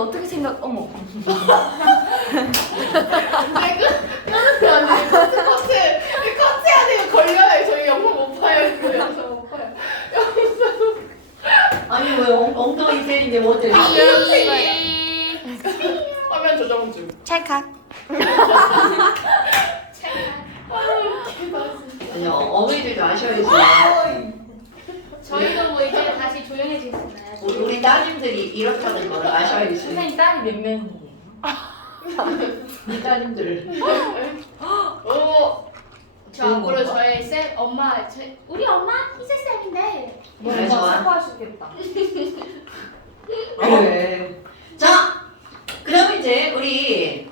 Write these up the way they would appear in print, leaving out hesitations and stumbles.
어떻게 생각? 어머. 커트 해야 되면 걸려요. 저희 영상 못 봐요. 이거 영상 못 봐요. 아니 왜 엉덩이 때리는데 뭐 때려? 화면 조정 중. 찰칵. 아니요 어머니들도 아셔야지. 저희도 뭐 이제 다시 조용해지겠나요? 우리 따님들이 이렇다는 걸 아셔야지. 선생님 딸이 몇 명이에요? 우리 따님들을. 오. 저 앞으로 저희 쌤 엄마 우리 엄마 희세쌤인데 그래, 좋아. 사과하시겠다. 그래. 자, 그럼 이제 우리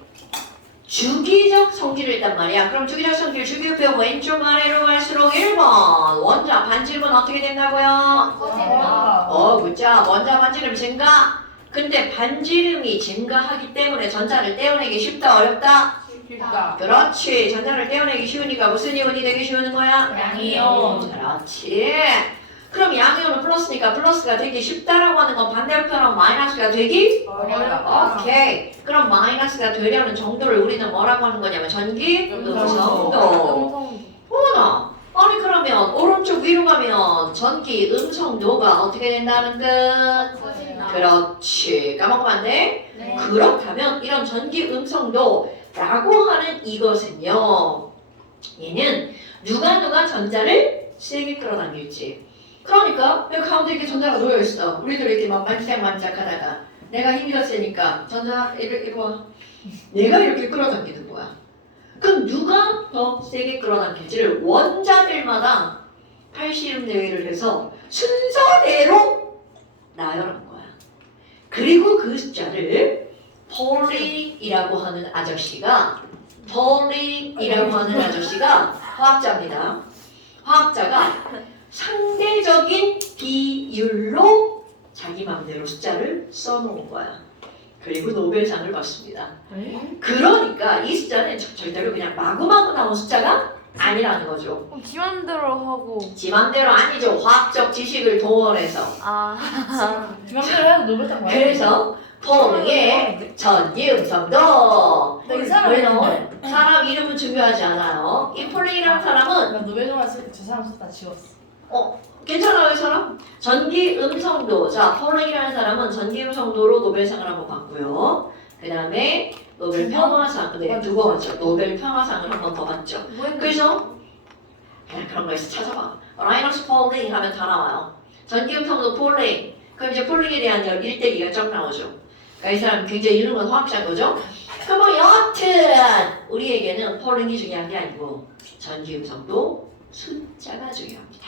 주기적 성질을 일단 말이야. 그럼 주기적 성질 주기표 왼쪽 아래로 갈수록 1번 원자 반지름은 어떻게 된다고요? 묻자. 원자 반지름 증가. 근데 반지름이 증가하기 때문에 전자를 떼어내기 쉽다 어렵다? 쉽다. 그렇지. 전자를 떼어내기 쉬우니까 무슨 이온이 되기 쉬우는 거야? 양이온. 그렇지. 그럼 양이온은 플러스니까 플러스가 되기 쉽다라고 하는 건 반대편은 마이너스가 되기? 오케이. 그럼 마이너스가 되려는 정도를 우리는 뭐라고 하는 거냐면 전기 음성도. 어머나. 아니 그러면 오른쪽 위로 가면 전기 음성도가 어떻게 된다는 뜻? 커진다. 그렇지. 까먹으면 안 돼? 네. 그렇다면 이런 전기 음성도라고 하는 이것은요. 얘는 누가 전자를 세게 끌어당길지. 그러니까 여기 가운데 이렇게 전자가 놓여있어. 우리들 이렇게 막 만지작만지작하다가 내가 힘이 더 세니까 전자 이렇게 봐. 내가 이렇게 끌어당기는 거야. 그럼 누가 더 세게 끌어당길지를 원자들마다 팔씨름 대회를 해서 순서대로 나열한 거야. 그리고 그 숫자를 폴링이라고 하는 아저씨가 화학자입니다. 화학자가 상대적인 비율로 자기 마음대로 숫자를 써놓은 거야. 그리고 노벨상을 받습니다. 그러니까 이 숫자는 절대로 그냥 마구마구 나온 숫자가 아니라는 거죠. 그럼 지 맘대로 하고. 지 맘대로 아니죠. 화학적 지식을 동원해서. 지맘대로 해도 노벨상 받아요. 그래서 폴링의 전기 음성도. 이 사람 왜요? 사람 이름은 중요하지 않아요. 이 폴링이라는 사람은 나 노벨상 했을 때 저 사람 썼다 지웠어. 괜찮아요, 이 사람? 전기 음성도. 자, 폴링이라는 사람은 전기 음성도로 노벨상을 한번 받고요. 그 다음에 노벨 평화상, 네, 2번 받죠. 노벨 평화상을 한 번 더 받죠. 그래서 그냥 그런 거에서 찾아봐. 라이너스 폴링 하면 다 나와요. 전기 음성도 폴링. 그럼 이제 폴링에 대한 1대 열정 나오죠. 그러니까 이 사람 굉장히 유능한 화학자인 거죠. 그럼 뭐 여하튼 우리에게는 폴링이 중요한 게 아니고 전기 음성도 숫자가 중요합니다.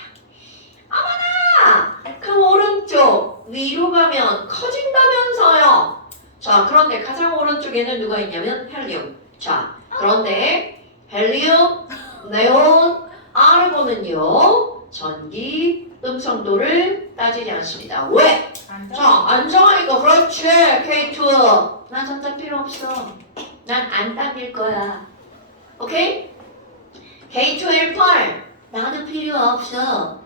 어머나! 그럼 오른쪽 위로 가면 커진다면서요. 자, 그런데 가장 오른쪽에는 누가 있냐면 헬륨. 자, 그런데 헬륨, 네온, 아르곤은요 전기 음성도를 따지지 않습니다. 왜? 자, 안정하니까 그렇지. K2. 난 전자 필요 없어. 난 안 당길 거야. 오케이? K2L8. 나도 필요 없어.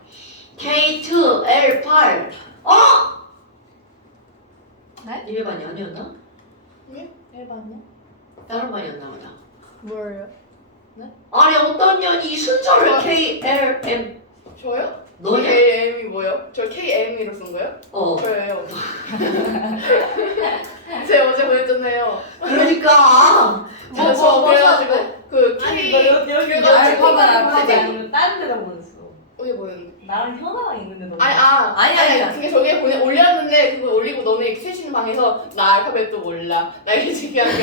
K2L8. 네? 니네 반이 아니었나? 네? 1번요? 다른 반이었나 보다. 뭐예요? 아니 어떤 년이 순서를 KLM 저요? 너냐? KM이 뭐요? 저 KM이로 쓴 거요? 저예요. 제가 어제 보냈잖아요. 그러니까 저 그래가지고 그 아니 K 이거 여기 그래가지고 알파벳 아니면 다른 데다 보냈어. 어디 보냈는데? 나랑 현아가 있는데 너. 아니 그게 저게 올렸는데 그거 올리고 너네 셋이 방에서 나 알파벳도 몰라. 나 이렇게 얘기하는 게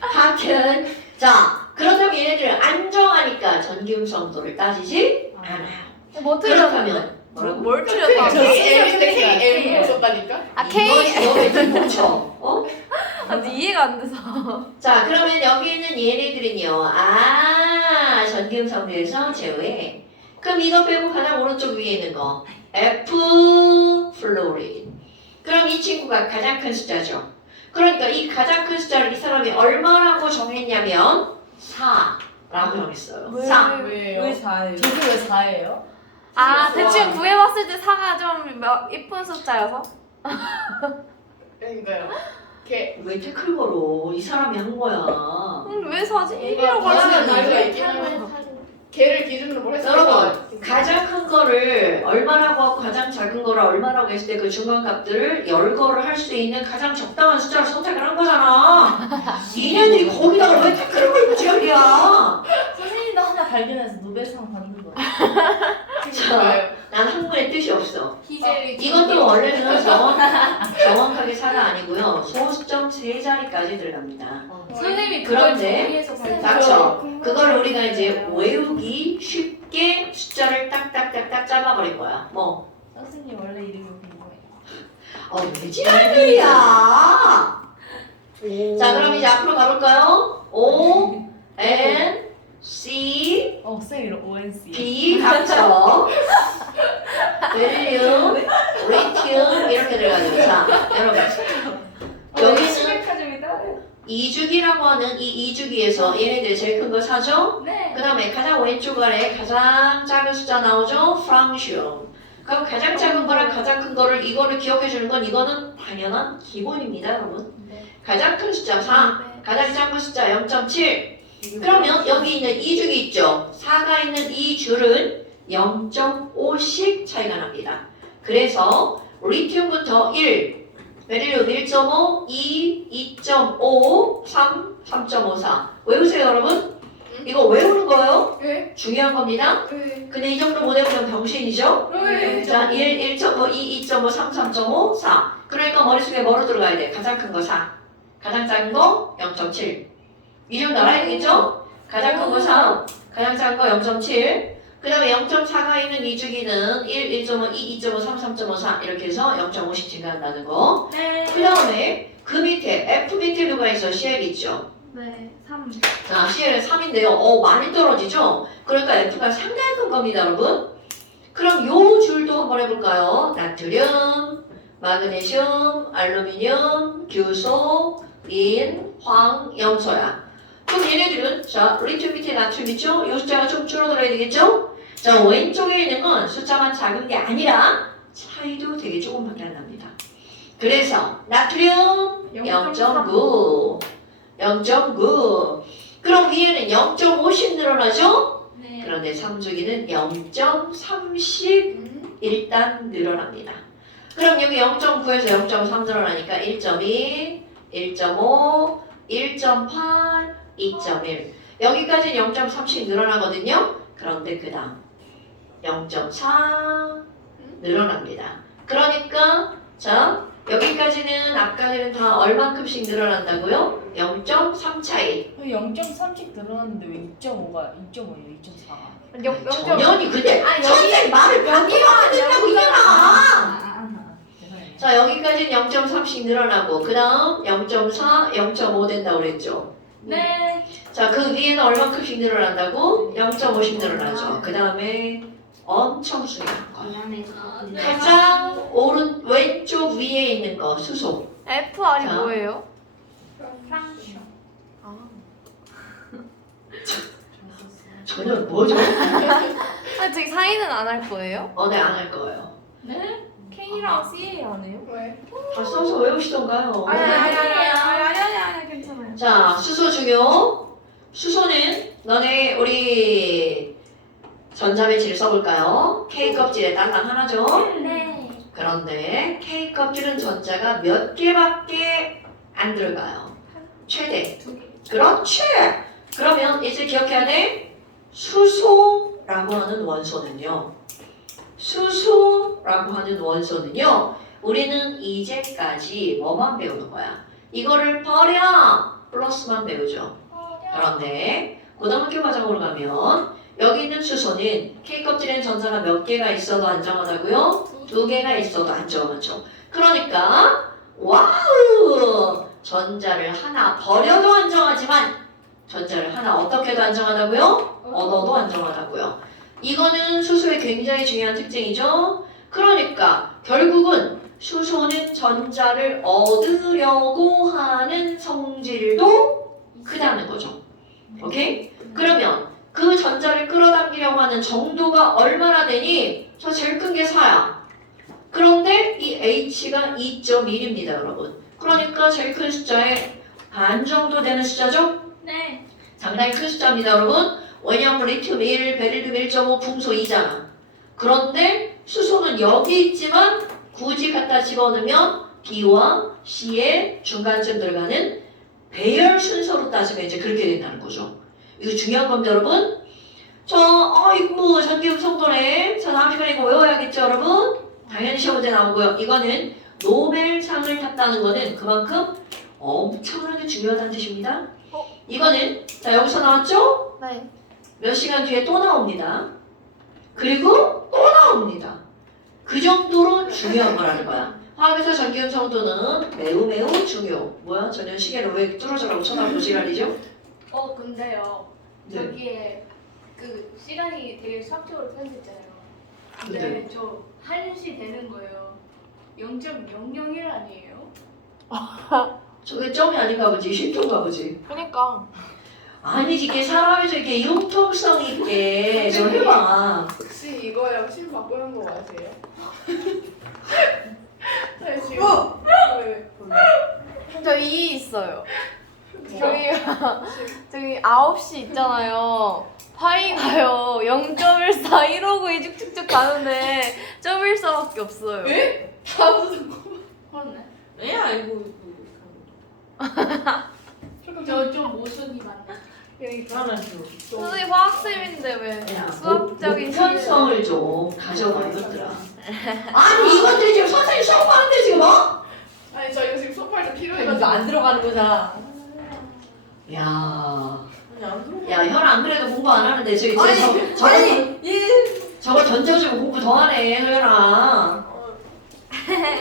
하여튼 자 그렇다면 얘네들은 안정하니까 전기음성도를 따지지 않아요. 뭐 어떻게 그렇다면 뭐라고? 뭘 KM인데 틀렸다고? KM으로 썼다니까? 이것이 너왜 멈춰? 아직 이해가 안 돼서. 자 그러면 여기 있는 얘네들은요 전기음성도에서 제외. 그럼 이거 빼고 가장 오른쪽 위에 있는 거 F 플로린. 그럼 이 친구가 가장 큰 숫자죠. 그러니까 이 가장 큰 숫자를 이 사람이 얼마라고 정했냐면 4라고 정했어요. 4. 왜요? 왜 4예요? 저게 왜 4예요? 아 대충 구해봤을 때 4가 좀 이쁜 숫자여서? 그러니까요. 걔 왜 태클 걸어? 이 사람이 한 거야. 왜 사진 뭔가 1이라고 다양한 하시는 이유가 거예요? 있긴 하면 걔를 기준으로 뭘 했어요? 여러분, 가장 큰 거를 얼마라고 하고 가장 작은 거를 얼마라고 했을 때 그 중간 값들을 열거를 할 수 있는 가장 적당한 숫자를 선택을 한 거잖아. 니네들이 거기다가 왜 태클을 걸고 지랄이야? 선생님도 하나 발견해서 노벨상 받는 거예요. 자, 난 한문의 뜻이 없어. 희재 이것도 원래는 정확하게 4가 아니고요. 소수점 3자리까지 들어갑니다. 선생님이 그런데 정리해서 닥쳐. 그걸 우리가 이제 외우기 쉽게 숫자를 딱딱딱딱 잘라버린 거야. 뭐? 선생님 원래 이름이 뭐예요? 왜 지랄들이야? 자, 그럼 이제 앞으로 가볼까요? O, N, C, 쌤 이름 ONC. B 닥쳐. 베릴륨, 리튬 이렇게 들어가죠. 자, 여러분. 여기는 시백화점이 따로. 2주기라고 하는 이 2주기에서 얘네들이 제일 큰 거 사죠? 네. 그 다음에 가장 왼쪽 아래 가장 작은 숫자 나오죠? 프랑시움. 그럼 가장 작은 거랑 가장 큰 거를 이거를 기억해 주는 건 이거는 당연한 기본입니다, 여러분. 가장 큰 숫자 4, 가장 작은 숫자 0.7. 그러면 여기 있는 2줄이 있죠? 4가 있는 이 줄은 0.5씩 차이가 납니다. 그래서 리튬부터 1, 베릴륨 1.5, 2, 2.5, 3, 3.54. 외우세요, 여러분? 이거 외우는 거예요? 왜? 중요한 겁니다. 왜? 근데 이 정도 못 외우면 병신이죠? 왜? 자, 1, 1.5, 2, 2.5, 3, 3.5, 4. 그러니까 머릿속에 뭐로 들어가야 돼? 가장 큰 거 4. 가장 작은 거 0.7. 이 정도 알아야 되겠죠? 가장 큰 거 4, 가장 작은 거 0.7. 그 다음에 0.4가 있는 이 주기는 1, 1.5, 2, 2.5, 3, 3.54 이렇게 해서 0.5씩 증가한다는 거. 네. 그 다음에 그 밑에 F 밑에 누가 있어? CL 있죠? 네. 3. 자, CL은 3인데요. 많이 떨어지죠? 그러니까 F가 상당히 큰 겁니다, 여러분. 그럼 요 줄도 한번 해볼까요? 나트륨, 마그네슘, 알루미늄, 규소, 인, 황, 염소야. 그럼 얘네들은 자, 리튬 밑에 나트륨 있죠? 이 숫자가 좀 줄어들어야 되겠죠? 자, 왼쪽에 있는 건 숫자만 작은 게 아니라 차이도 되게 조금밖에 안 납니다. 그래서 나트륨 0.9, 0.9. 그럼 위에는 0.5씩 늘어나죠? 네. 그런데 3주기는 0.3씩 일단 늘어납니다. 그럼 여기 0.9에서 0.3 늘어나니까 1.2, 1.5, 1.8, 2.1. 여기까지는 0.3씩 늘어나거든요. 그런데 그 다음 0.4 늘어납니다. 그러니까 자 여기까지는 아까는 다 얼만큼씩 늘어난다고요? 0.3 차이. 0.3씩 늘어났는데 왜 2.5가 2.5예요? 2.4가? 전현이 근데 선생 말을 반복하면 된다고 이년아. 자 여기까지는 0.3씩 늘어나고 그 다음 0.4, 0.5 된다고 그랬죠. 네. 자 그 위에는 얼만큼씩 늘어난다고? 0.5씩 늘어나죠. 그 다음에 엄청 중요한 거. 가장 왼쪽 위에 있는 거 수소. FR이 자. 뭐예요? 프랑스. 전혀 뭐죠? 저기 사인은 안 할 거예요? 네, 안 할 거예요. 네. K랑 CA 안 해요? 왜? 다 써서 외우시던가요? 아니, 괜찮아요. 자, 수소 중요. 수소는 너네 우리 전자배치를 써볼까요? K 껍질에 딸랑 하나죠? 네. 그런데 K 껍질은 전자가 몇 개밖에 안 들어가요. 최대. 그렇지. 그러면 이제 기억해야 돼. 수소라고 하는 원소는요. 수소라고 하는 원소는요. 우리는 이제까지 뭐만 배우는 거야? 이거를 버려! 플러스만 배우죠. 그런데 고등학교 과정으로 가면 여기 있는 수소는 K 껍질엔 전자가 몇 개가 있어도 안정하다고요? 2개가 있어도 안정하죠. 그러니까 와우! 전자를 하나 버려도 안정하지만 전자를 하나 어떻게 해도 안정하다고요? 얻어도 안정하다고요. 이거는 수소의 굉장히 중요한 특징이죠. 그러니까 결국은 수소는 전자를 얻으려고 하는 성질도 크다는 거죠. 오케이? 그러면 그 전자를 끌어당기려고 하는 정도가 얼마나 되니? 저 제일 큰 게 4야. 그런데 이 H가 2.1입니다, 여러분. 그러니까 제일 큰 숫자의 반 정도 되는 숫자죠? 네. 상당히 큰 숫자입니다, 여러분. 왜냐하면 리튬 1, 베릴륨 1.5, 풍소 2잖아. 그런데 수소는 여기 있지만 굳이 갖다 집어넣으면 B와 C의 중간쯤 들어가는 배열 순서로 따지면 이제 그렇게 된다는 거죠. 이거 중요한 겁니다, 여러분. 이거 뭐 전기음성도네. 자, 다음 시간에 이거 외워야겠죠, 여러분? 당연히 시험 문제 나오고요. 이거는 노벨상을 탔다는 거는 그만큼 엄청나게 중요하다는 뜻입니다. 이거는 자 여기서 나왔죠? 네. 몇 시간 뒤에 또 나옵니다. 그리고 또 나옵니다. 그 정도로 중요한 거라는 거야. 화학에서 전기음성도는 매우 매우 중요. 뭐야? 저는 시계를 왜 뚫어져라고 쳐다보고 지랄이죠? 근데요. 네. 저기에 그 시간이 되게 수학적으로 표현됐잖아요. 네. 근데 저 1시 되는 거예요. 0.001 아니에요? 저게 점이 아닌가 보지. 쉼표인가 보지. 그러니까. 아니지. 이게 사람이 저렇게 융통성 있게 좀 해봐. 혹시 이거랑 실 바꾸는 거 아세요? 네, 지금. 네. 저 2 있어요. 저기 9시 있잖아요. 파이가요. 0.14 이러고 이죽죽죽 가는데 0.14밖에 없어요. 에? 다 무슨 거? 그렇네. 애 아니고. 저좀 모순이 많네. 선생님 화학쌤인데 왜 수학적인 보편성을 좀 가져봐 이것들아. 아니 이것들이 지금 선생님 수업하는데 지금 뭐? 아니 저희가 지금 수업할 때 이거 필요해가지고. 안 들어가는 거잖아. 야, 아니 안 들어가. 야 혈 안 그래도 공부 안 하는데 저기 저거 던져주고 공부 더 하네 혈아.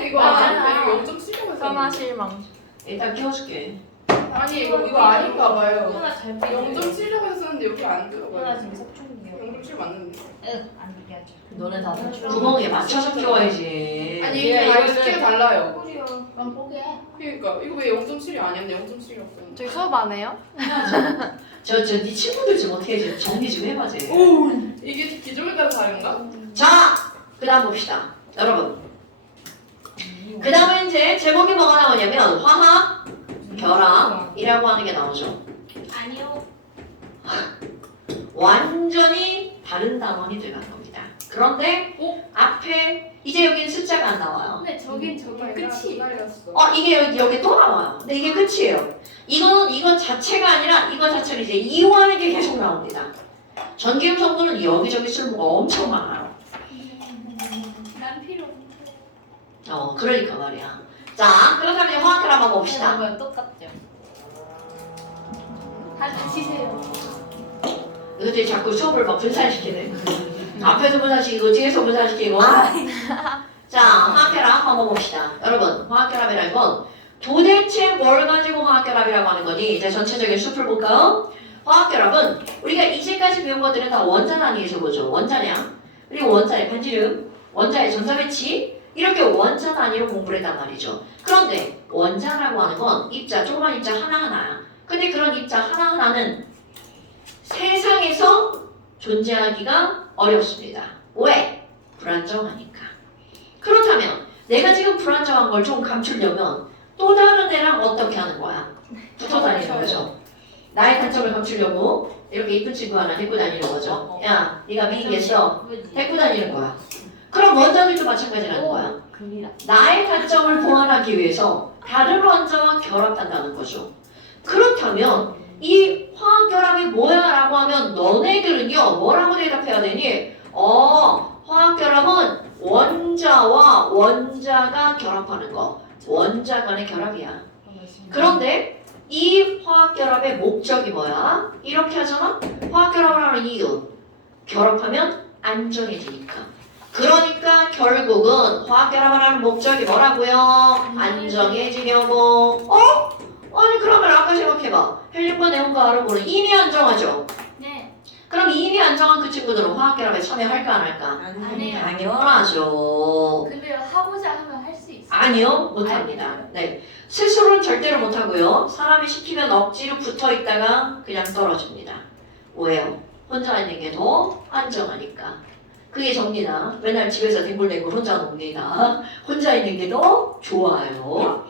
이거 아닌데 이거 0.7이라고 하나 했어. 실망. 일단 키워줄게. 아니 이거 아닌가 봐요. 하나 잘 0.7이라고 했었는데 여기 안 들어가요. 지금 섭충이요. 0.7 맞는데. 안 되게 하죠. 너네 다 섭충. 구멍에 맞춰서 키워야지. 아니 이게 다 스케일 달라요. 소리요. 난 보게. 그러니까 이거 왜 0.7이 아니었는데 0.7이었어요. 저희 수업 안 해요? 네 친구들 좀 어떻게 좀 정리 좀 해봐 쟤. 오 이게 기종에 따라 다른가? 자, 그다음 봅시다, 여러분. 그다음에 이제 제목이 뭐가 나오냐면 화학 결합이라고 하는 게 나오죠. 아니요. 완전히 다른 단원이 들어간 겁니다. 그런데 앞에 이제 여기는 숫자가 안 나와요. 근데 저긴 끝이. 이게 여기 또 나와요. 근데 이게 끝이에요. 이건 자체가 아니라 이거 자체는 이제 이용하는 게 계속 나옵니다. 전기음성도는 여기저기 쓸모가 엄청 많아요. 난 필요 없어. 그러니까 말이야. 자, 그렇다면 이제 화학결 한번 봅시다. 그러면 똑같죠. 다시 치세요. 이것들이 자꾸 수업을 막 분산시키네. 앞에서 분산시키고 뒤에서 분산시키고. 자, 화학결합 한번 봅시다. 여러분, 화학결합이라는 건 도대체 뭘 가지고 화학결합이라고 하는 거니? 이제 전체적인 숲을 볼까요? 화학결합은 우리가 이제까지 배운 것들은 다 원자 단위에서 보죠. 원자량, 그리고 원자의 반지름, 원자의 전자 배치, 이렇게 원자 단위로 공부를 했단 말이죠. 그런데 원자라고 하는 건 입자, 조그만 입자 하나하나야. 근데 그런 입자 하나하나는 세상에서 존재하기가 어렵습니다. 왜? 불안정하니까. 그렇다면 내가 지금 불안정한 걸 좀 감추려면 또 다른 애랑 어떻게 하는 거야? 붙어 다니는 거죠. 나의 단점을 감추려고 이렇게 이쁜 친구 하나 데리고 다니는 거죠. 야, 네가 미인겠어? 데리고 다니는 거야. 그럼 원자들도 마찬가지라는 거야. 나의 단점을 보완하기 위해서 다른 원자와 결합한다는 거죠. 그렇다면 이 화학결합이 뭐야? 라고 하면 너네들은요 뭐라고 대답해야 되니? 화학결합은 원자와 원자가 결합하는 거, 원자 간의 결합이야. 그런데 이 화학결합의 목적이 뭐야? 이렇게 하잖아? 화학결합을 하는 이유, 결합하면 안정해지니까. 그러니까 결국은 화학결합을 하는 목적이 뭐라고요? 안정해지려고. 아니 그러면 아까 생각해봐. 헬륨과 네온과 아르곤은 이미 안정하죠? 네. 그럼 이미 안정한 그 친구들은 화학결합에 참여할까 안 할까? 안 해요. 당연하죠. 근데 하고자 하면 할 수 있어요. 아니요, 못합니다. 네, 스스로는 절대로 못하고요. 사람이 시키면 억지로 붙어 있다가 그냥 떨어집니다. 왜요? 혼자 있는 게 더 안정하니까. 그게 접니다. 맨날 집에서 뒹굴뒹굴 혼자 놉니다. 혼자 있는 게 더 좋아요.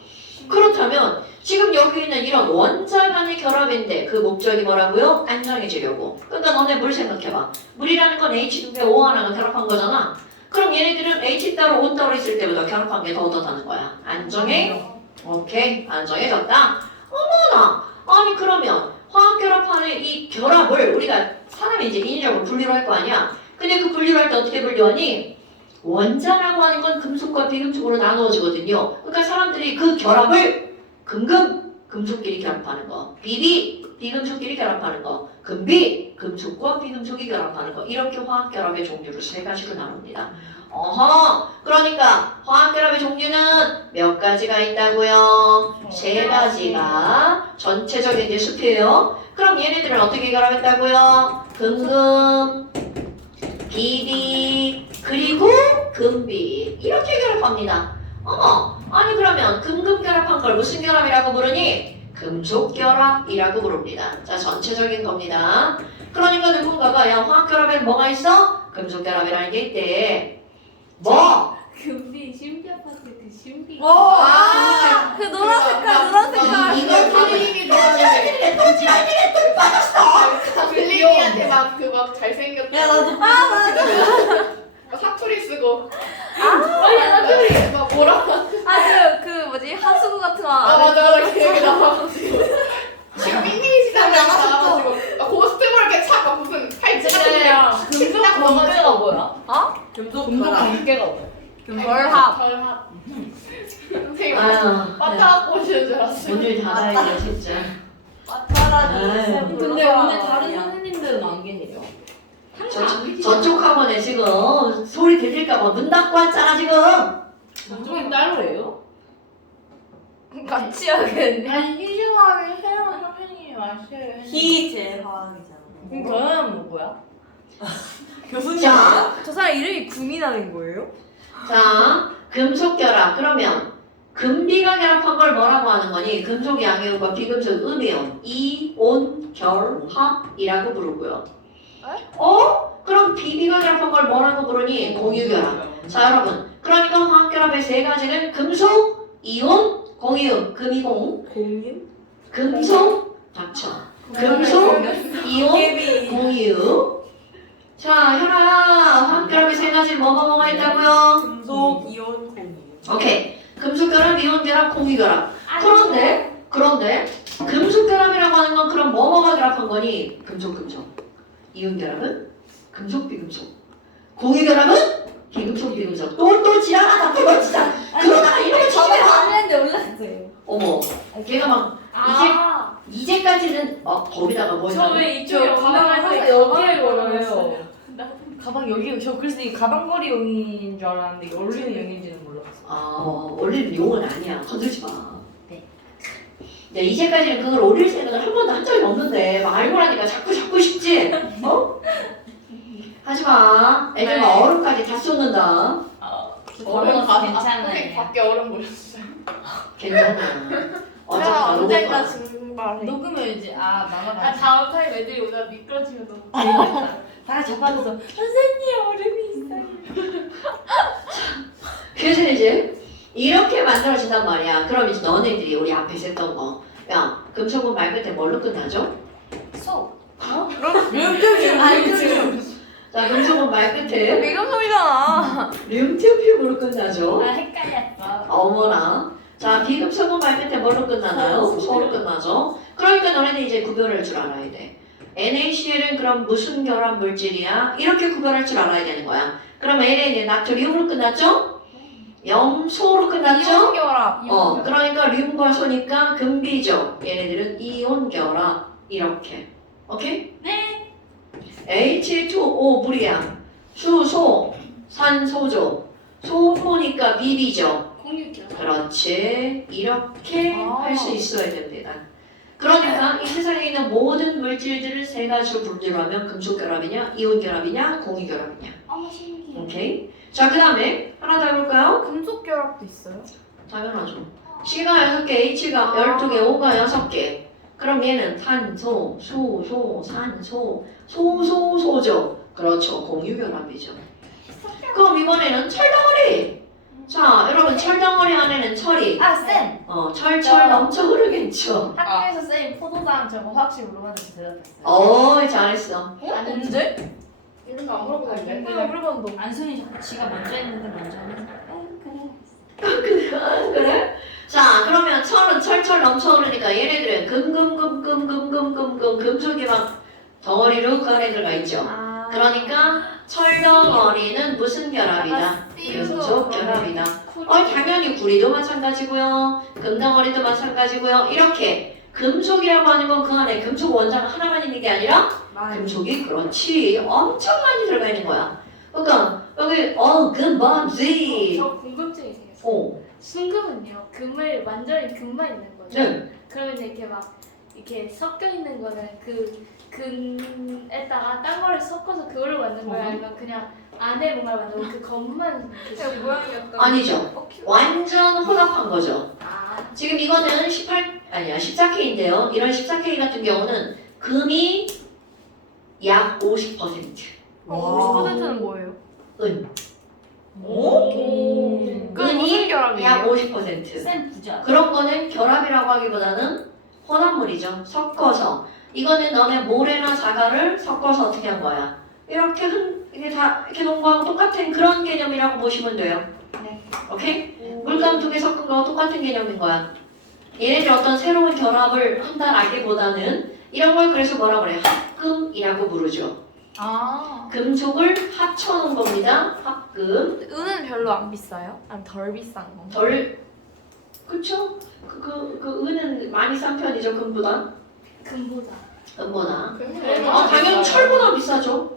그렇다면 그렇다면 지금 여기 있는 이런 원자 간의 결합인데 그 목적이 뭐라고요? 안정해지려고. 그러니까 너네 물 생각해봐. 물이라는 건 H2배 O 하나가 결합한 거잖아. 그럼 얘네들은 H 따로 O 따로 있을 때보다 결합한 게 더 어떻다는 거야? 안정해? 오케이. 안정해졌다. 어머나. 아니 그러면 화학 결합하는 이 결합을 우리가 사람이 이제 인위적으로 분리를 할 거 아니야. 근데 그 분리를 할 때 어떻게 분류하니? 원자라고 하는 건 금속과 비금속으로 나누어지거든요. 그러니까 사람들이 그 결합을 금속끼리 결합하는 거, 비금속끼리 결합하는 거, 금속과 비금속이 결합하는 거 이렇게 화학 결합의 종류를 세 가지로 나눕니다. 어허, 그러니까 화학 결합의 종류는 몇 가지가 있다고요? 세 가지가 전체적인 이제 숲이에요. 그럼 얘네들은 어떻게 결합했다고요? 금금, 비비, 그리고 금비 이렇게 결합합니다. 아니 그러면 금금 결합한 걸 무슨 결합이라고 부르니? 금속 결합이라고 부릅니다. 자, 전체적인 겁니다. 그러니까 누군가가 야 화학 결합엔 뭐가 있어? 금속 결합이라는 게 있대. 뭐? 금비 신비 아파트 그 신비. 그 노란 색깔, 노란 색깔. 이거 가빈이 좋아하는데 빌리니한테 막 그 막 잘생겼다. 야, 나도 맞아. 사투리 쓰고. 아니야 사투리. 막 뭐라? 그 뭐지? 하수구 같은 거. 아 맞아 이렇게 나와가지고. 지금 밍밍이 시장에 안 나와가지고 고스톱을 이렇게 착 무슨 팔찌 같은 금속 딱 관계가 넣어가지고. 뭐야? 금속 관계가 뭐야? 결합. 결합. 선생님 아유, 빠따 갖고 오시는 줄 알았어요. 오늘 닫아야 진짜. 맞다라니. 근데 오늘 다른 선생님들은 안 계세요? 저쪽 학원에 지금 소리 들릴까봐 문 닫고 왔잖아 지금. 선생님 따로 해요? 같이 하겠네. 아니 희주하게 새로운 선생님이 왔어요. 희재화학이잖아. 그럼 저는 뭐야? 교수님. 자, 저 사람 이름이 구미나는 거예요? 자, 금속 결합. 그러면 금비가 결합한 걸 뭐라고 하는 거니? 금속 양이온과 비금속 음이온, 이온 결합이라고 부르고요. 그럼 비비가 결합한 걸 뭐라고 부르니? 공유 결합. 자, 여러분. 그러니까 화학 결합의 세 가지는 금속, 이온, 공유, 금이공, 공유? 금속, 닥쳐. 금속, 이온, 공유. 자, 현아야. 화학 결합의 세 가지 뭐가 있다고요? 금속, 이온, 공유. 오케이. 금속 결합, 이온 결합, 공유 결합. 그런데 금속 결합이라고 하는 건 그럼 뭐가 결합한 거니? 금속. 이온 결합은 금속, 비금속. 공유 결합은 비금속. 또 지랄하다. 그거 진짜. 그러다가 이렇게 저번에 치면 안 했는데 올랐어요. 어머. 걔가 막 이제까지는 거기다가 뭐 저 왜 이쪽에 가방을 엉덩이를 사서 여기에 가방을 걸어요. 걸어요? 가방 여기 저 그래서 이 가방걸이용인 줄 알았는데 이게 올리는 용인지는 몰랐어. 올리는 용은 아니야. 건들지 마. 네. 야, 이제까지는 그걸 올릴 생각을 한 번도 한 적이 없는데 막 알고 나니까 자꾸 싶지? 하지 마. 애들 막 네. 얼음까지 다 쏟는다. 얼음 괜찮아요. 선생님 밖에 얼음 보셨어요? 괜찮아. 어차피 다 언젠가 녹을 거야. 증발해. 녹으면 이제 나가. 다음 타임 애들이 오다 미끄러지면 너무 재밌겠다. 다 같이 잡아서 선생님 얼음이 있어요. 그래서 이제 이렇게 만들어진단 말이야. 그럼 이제 너네들이 우리 앞에서 했던 거. 야, 금속은 말 끝에 뭘로 끝나죠? 소. 자, 금속은 말 끝에 이런 소리잖아. 륨티오피움으로 끝나죠. 헷갈렸어. 어머나. 자, 비금속은 말 끝에 뭘로 끝나나요? 소로 끝나죠. 그러니까 너네는 이제 구별할 줄 알아야 돼. NaCl은 그럼 무슨 결합 물질이야? 이렇게 구별할 줄 알아야 되는 거야. 그럼 Na는 나트륨으로 끝났죠? 염소로 끝났죠? 결합. 그러니까 륨과 소니까 금비죠. 얘네들은 이온 결합. 이렇게. 오케이? 네. H2O 물이야. 수소, 산소죠. 소소니까 비비죠. 공유기요. 그렇지. 이렇게 아. 할 수 있어야 됩니다. 그러니까 이 세상에 있는 모든 물질들을 세 가지로 분류를 하면 금속 결합이냐, 이온 결합이냐, 공유 결합이냐. 어머 신기해. 오케이? 자, 그 다음에 하나 더 해볼까요? 금속 결합도 있어요? 당연하죠. C가 6개, H가 12개, O가 6개. 그럼 얘는 탄소, 수소, 산소, 소소소죠. 그렇죠. 공유 결합이죠. 그럼 이번에는 철덩어리. 자, 여러분 철덩어리 안에는 철이 아 쌤. 철철 넘쳐 흐르겠죠. 학교에서 쌤이 포도당 저거 확실히 물어봤는데 대답했어요. 잘했어. 언제? 이런 거 안 물어보는데. 그냥 물어본도. 안승이 자꾸 지가 먼저 했는데 먼저 하면서 그래? 자, 그러면 철은 철철 넘쳐 흐르니까 얘네들은 금금금금금금금금 금속이 막 덩어리로 그 안에 들어가 있죠. 아. 그러니까 철덩어리는 무슨 결합이다? 금속 결합이다. 당연히 구리도 마찬가지고요. 금덩어리도 마찬가지고요. 이렇게 금속이라고 하는 건 그 안에 금속 원자가 하나만 있는 게 아니라 금속이 그렇지 엄청 많이 들어가 있는 거야. 그러니까 여기 금반지. 저 궁금증이 생겼어요. 순금은요 금을 완전히 금만 있는 거죠. 네. 그러면 이렇게 막 이렇게 섞여 있는 거는 그 금에다가 딴 거를 섞어서 그걸로 만든 거예요? 아니면 그냥 안에 뭔가를 만들고 그 검만 이렇게 모양이 약간 아니죠. 완전 혼합한 거죠. 아 지금 이거는 14K인데요. 이런 14K 같은 경우는 금이 약 50%. 50%는 뭐예요? 은. 오? 은이 약 50%. 쌤 부자. 그런 거는 결합이라고 하기보다는 혼합물이죠. 섞어서. 이거는 너네 모래나 자갈을 섞어서 어떻게 한 거야? 이게 다 이렇게 놓은 거하고 똑같은 그런 개념이라고 보시면 돼요. 네. 오케이? 물감 2개 섞은 거와 똑같은 개념인 거야. 얘네들 어떤 새로운 결합을 한다라기보다는 이런 걸 그래서 뭐라 그래? 합금이라고 부르죠. 아 금속을 합쳐놓은 겁니다. 합금. 은은 별로 안 비싸요? 아니 덜 비싼 거? 덜 그쵸? 그 은은 많이 싼 편이죠. 금보다. 금보다. 금보다. 그러면 당연히 철보다 비싸죠.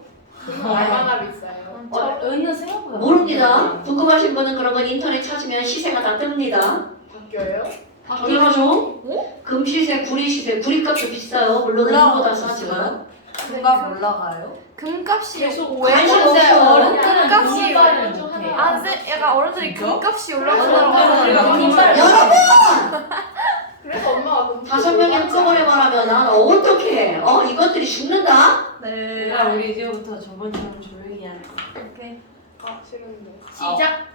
얼마나 비싸요? 은은 생각보다 모릅니다. 궁금하신 분은 그런 건 인터넷 찾으면 시세가 다 뜹니다. 바뀌어요? 당연하죠. 금 시세, 구리 시세, 구리값도 비싸요. 물론 은보다 싸지만. 금값 올라가요? 금값이 계속 관심 없어요. 어른들은 금값이 금이발을 좀 좀 해요. 하나. 아, 쌤, 약간 어른들이 진짜? 금값이 어른들은 올라가더라고요. 금이발. 여러분! 그래서 엄마가 금 5명이 한꺼번에 말하면 난 어떡해. 이것들이 죽는다? 네. 내가 우리 이제부터 저번처럼 조용히 하자. 오케이. 아 싫은데. 시작.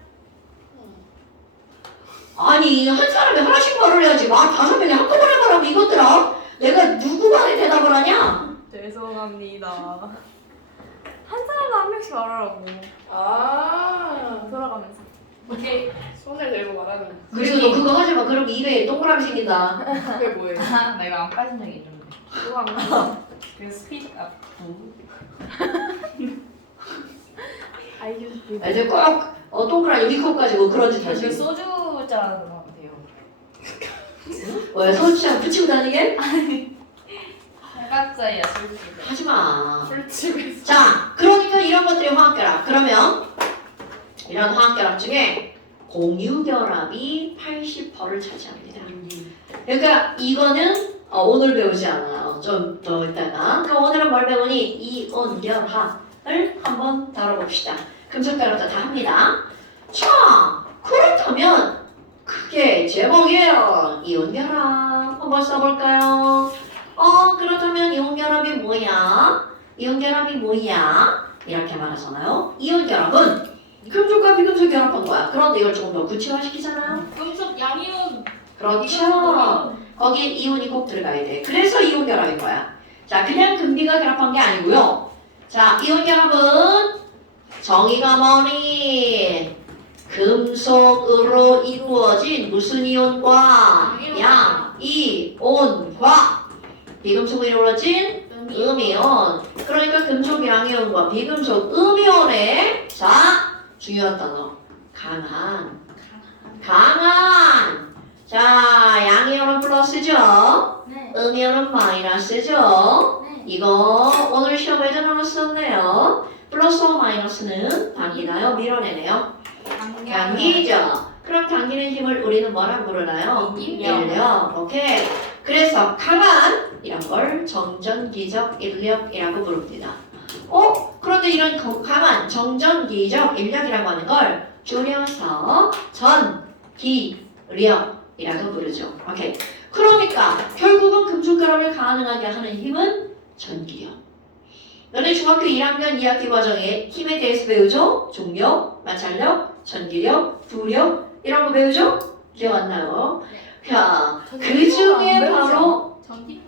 아니, 한 사람이 하나씩 말을 해야지. 5명이 한꺼번에 말하면 이것들아. 내가 누구 말에 대답을 하냐? 죄송합니다. 한 사람도 한 명씩 말하라고. 아 돌아가면서. 오케이. 손을 들고 말하는. 그리고 너 그거 하지 마. 그럼 입에 동그라미 생긴다. 그게 뭐예요? 나 이거 안 빠진 적이 있는데. 그거 안 돼. 그 스피드 업. 알겠습니다. 애들 꼭 동그라미 위컵까지 뭐 그런 짓 그 하지. 소주 잔 같아요. 왜 소주잔 붙이고 다니게? 해봤자야 소주. 하지 마. 술집에서. 자, 그러니까 이런 것들이 화학결합. 그러면 이런 화학결합 중에 공유결합이 80%를 차지합니다. 그러니까 이거는 오늘 배우지 않아요. 좀 더 있다가. 그럼 오늘은 뭘 배우니? 이온결합을 한번 다뤄봅시다. 금속결합도 다 합니다. 자, 그렇다면 그게 제목이에요. 이온결합 한번 써볼까요? 그렇다면 이온결합이 뭐야? 이온결합이 뭐야? 이렇게 말하잖아요. 이온결합은 금속과 비금속 결합한 거야. 그런데 이걸 조금 더 구체화시키잖아요. 금속 양이온. 그렇죠. 거기에 이온이 꼭 들어가야 돼. 그래서 이온 결합인 거야. 자, 그냥 금비가 결합한 게 아니고요. 자, 이온 결합은 정의가 뭐니? 금속으로 이루어진 무슨 이온과 양, 이온과 비금속으로 이루어진 음이온. 그러니까 금속 양이온과 비금속 음이온의 자, 중요한 단어. 강한. 자, 양이온은 플러스죠. 네. 음이온은 마이너스죠. 네. 이거 오늘 시험에도 나왔었네요. 플러스와 마이너스는 당기나요? 밀어내네요. 당기죠. 그럼 당기는 힘을 우리는 뭐라고 부르나요? 인력. 오케이. 그래서 강한 이런 걸 정전기적 인력이라고 부릅니다. 그런데 이런 강한 정전기적 인력이라고 하는 걸 줄여서 전기력이라고 부르죠. 오케이. 그러니까 결국은 금속결합을 가능하게 하는 힘은 전기력. 너네 중학교 1학년 2학기 과정에 힘에 대해서 배우죠? 중력, 마찰력, 전기력, 부력 이런 거 배우죠? 기억 안 나요? 자, 그 전기력 중에 안 배우지 바로 전기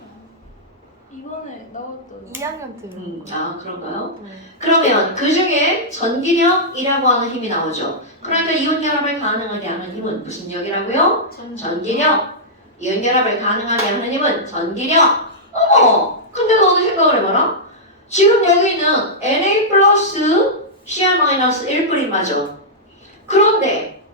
이번에 나왔던 2학년 때. 아 그런가요? 그러면 그 중에 전기력이라고 하는 힘이 나오죠. 그러니까 이온 결합을 가능하게 하는 힘은 무슨力이라고요? 전기력. 이온 결합을 가능하게 하는 힘은 전기력. 어머! 근데 너는 생각을 해봐라. 지금 여기 있는 Na 플러스 Cr 마이너스 1뿌린 맞아. 그런데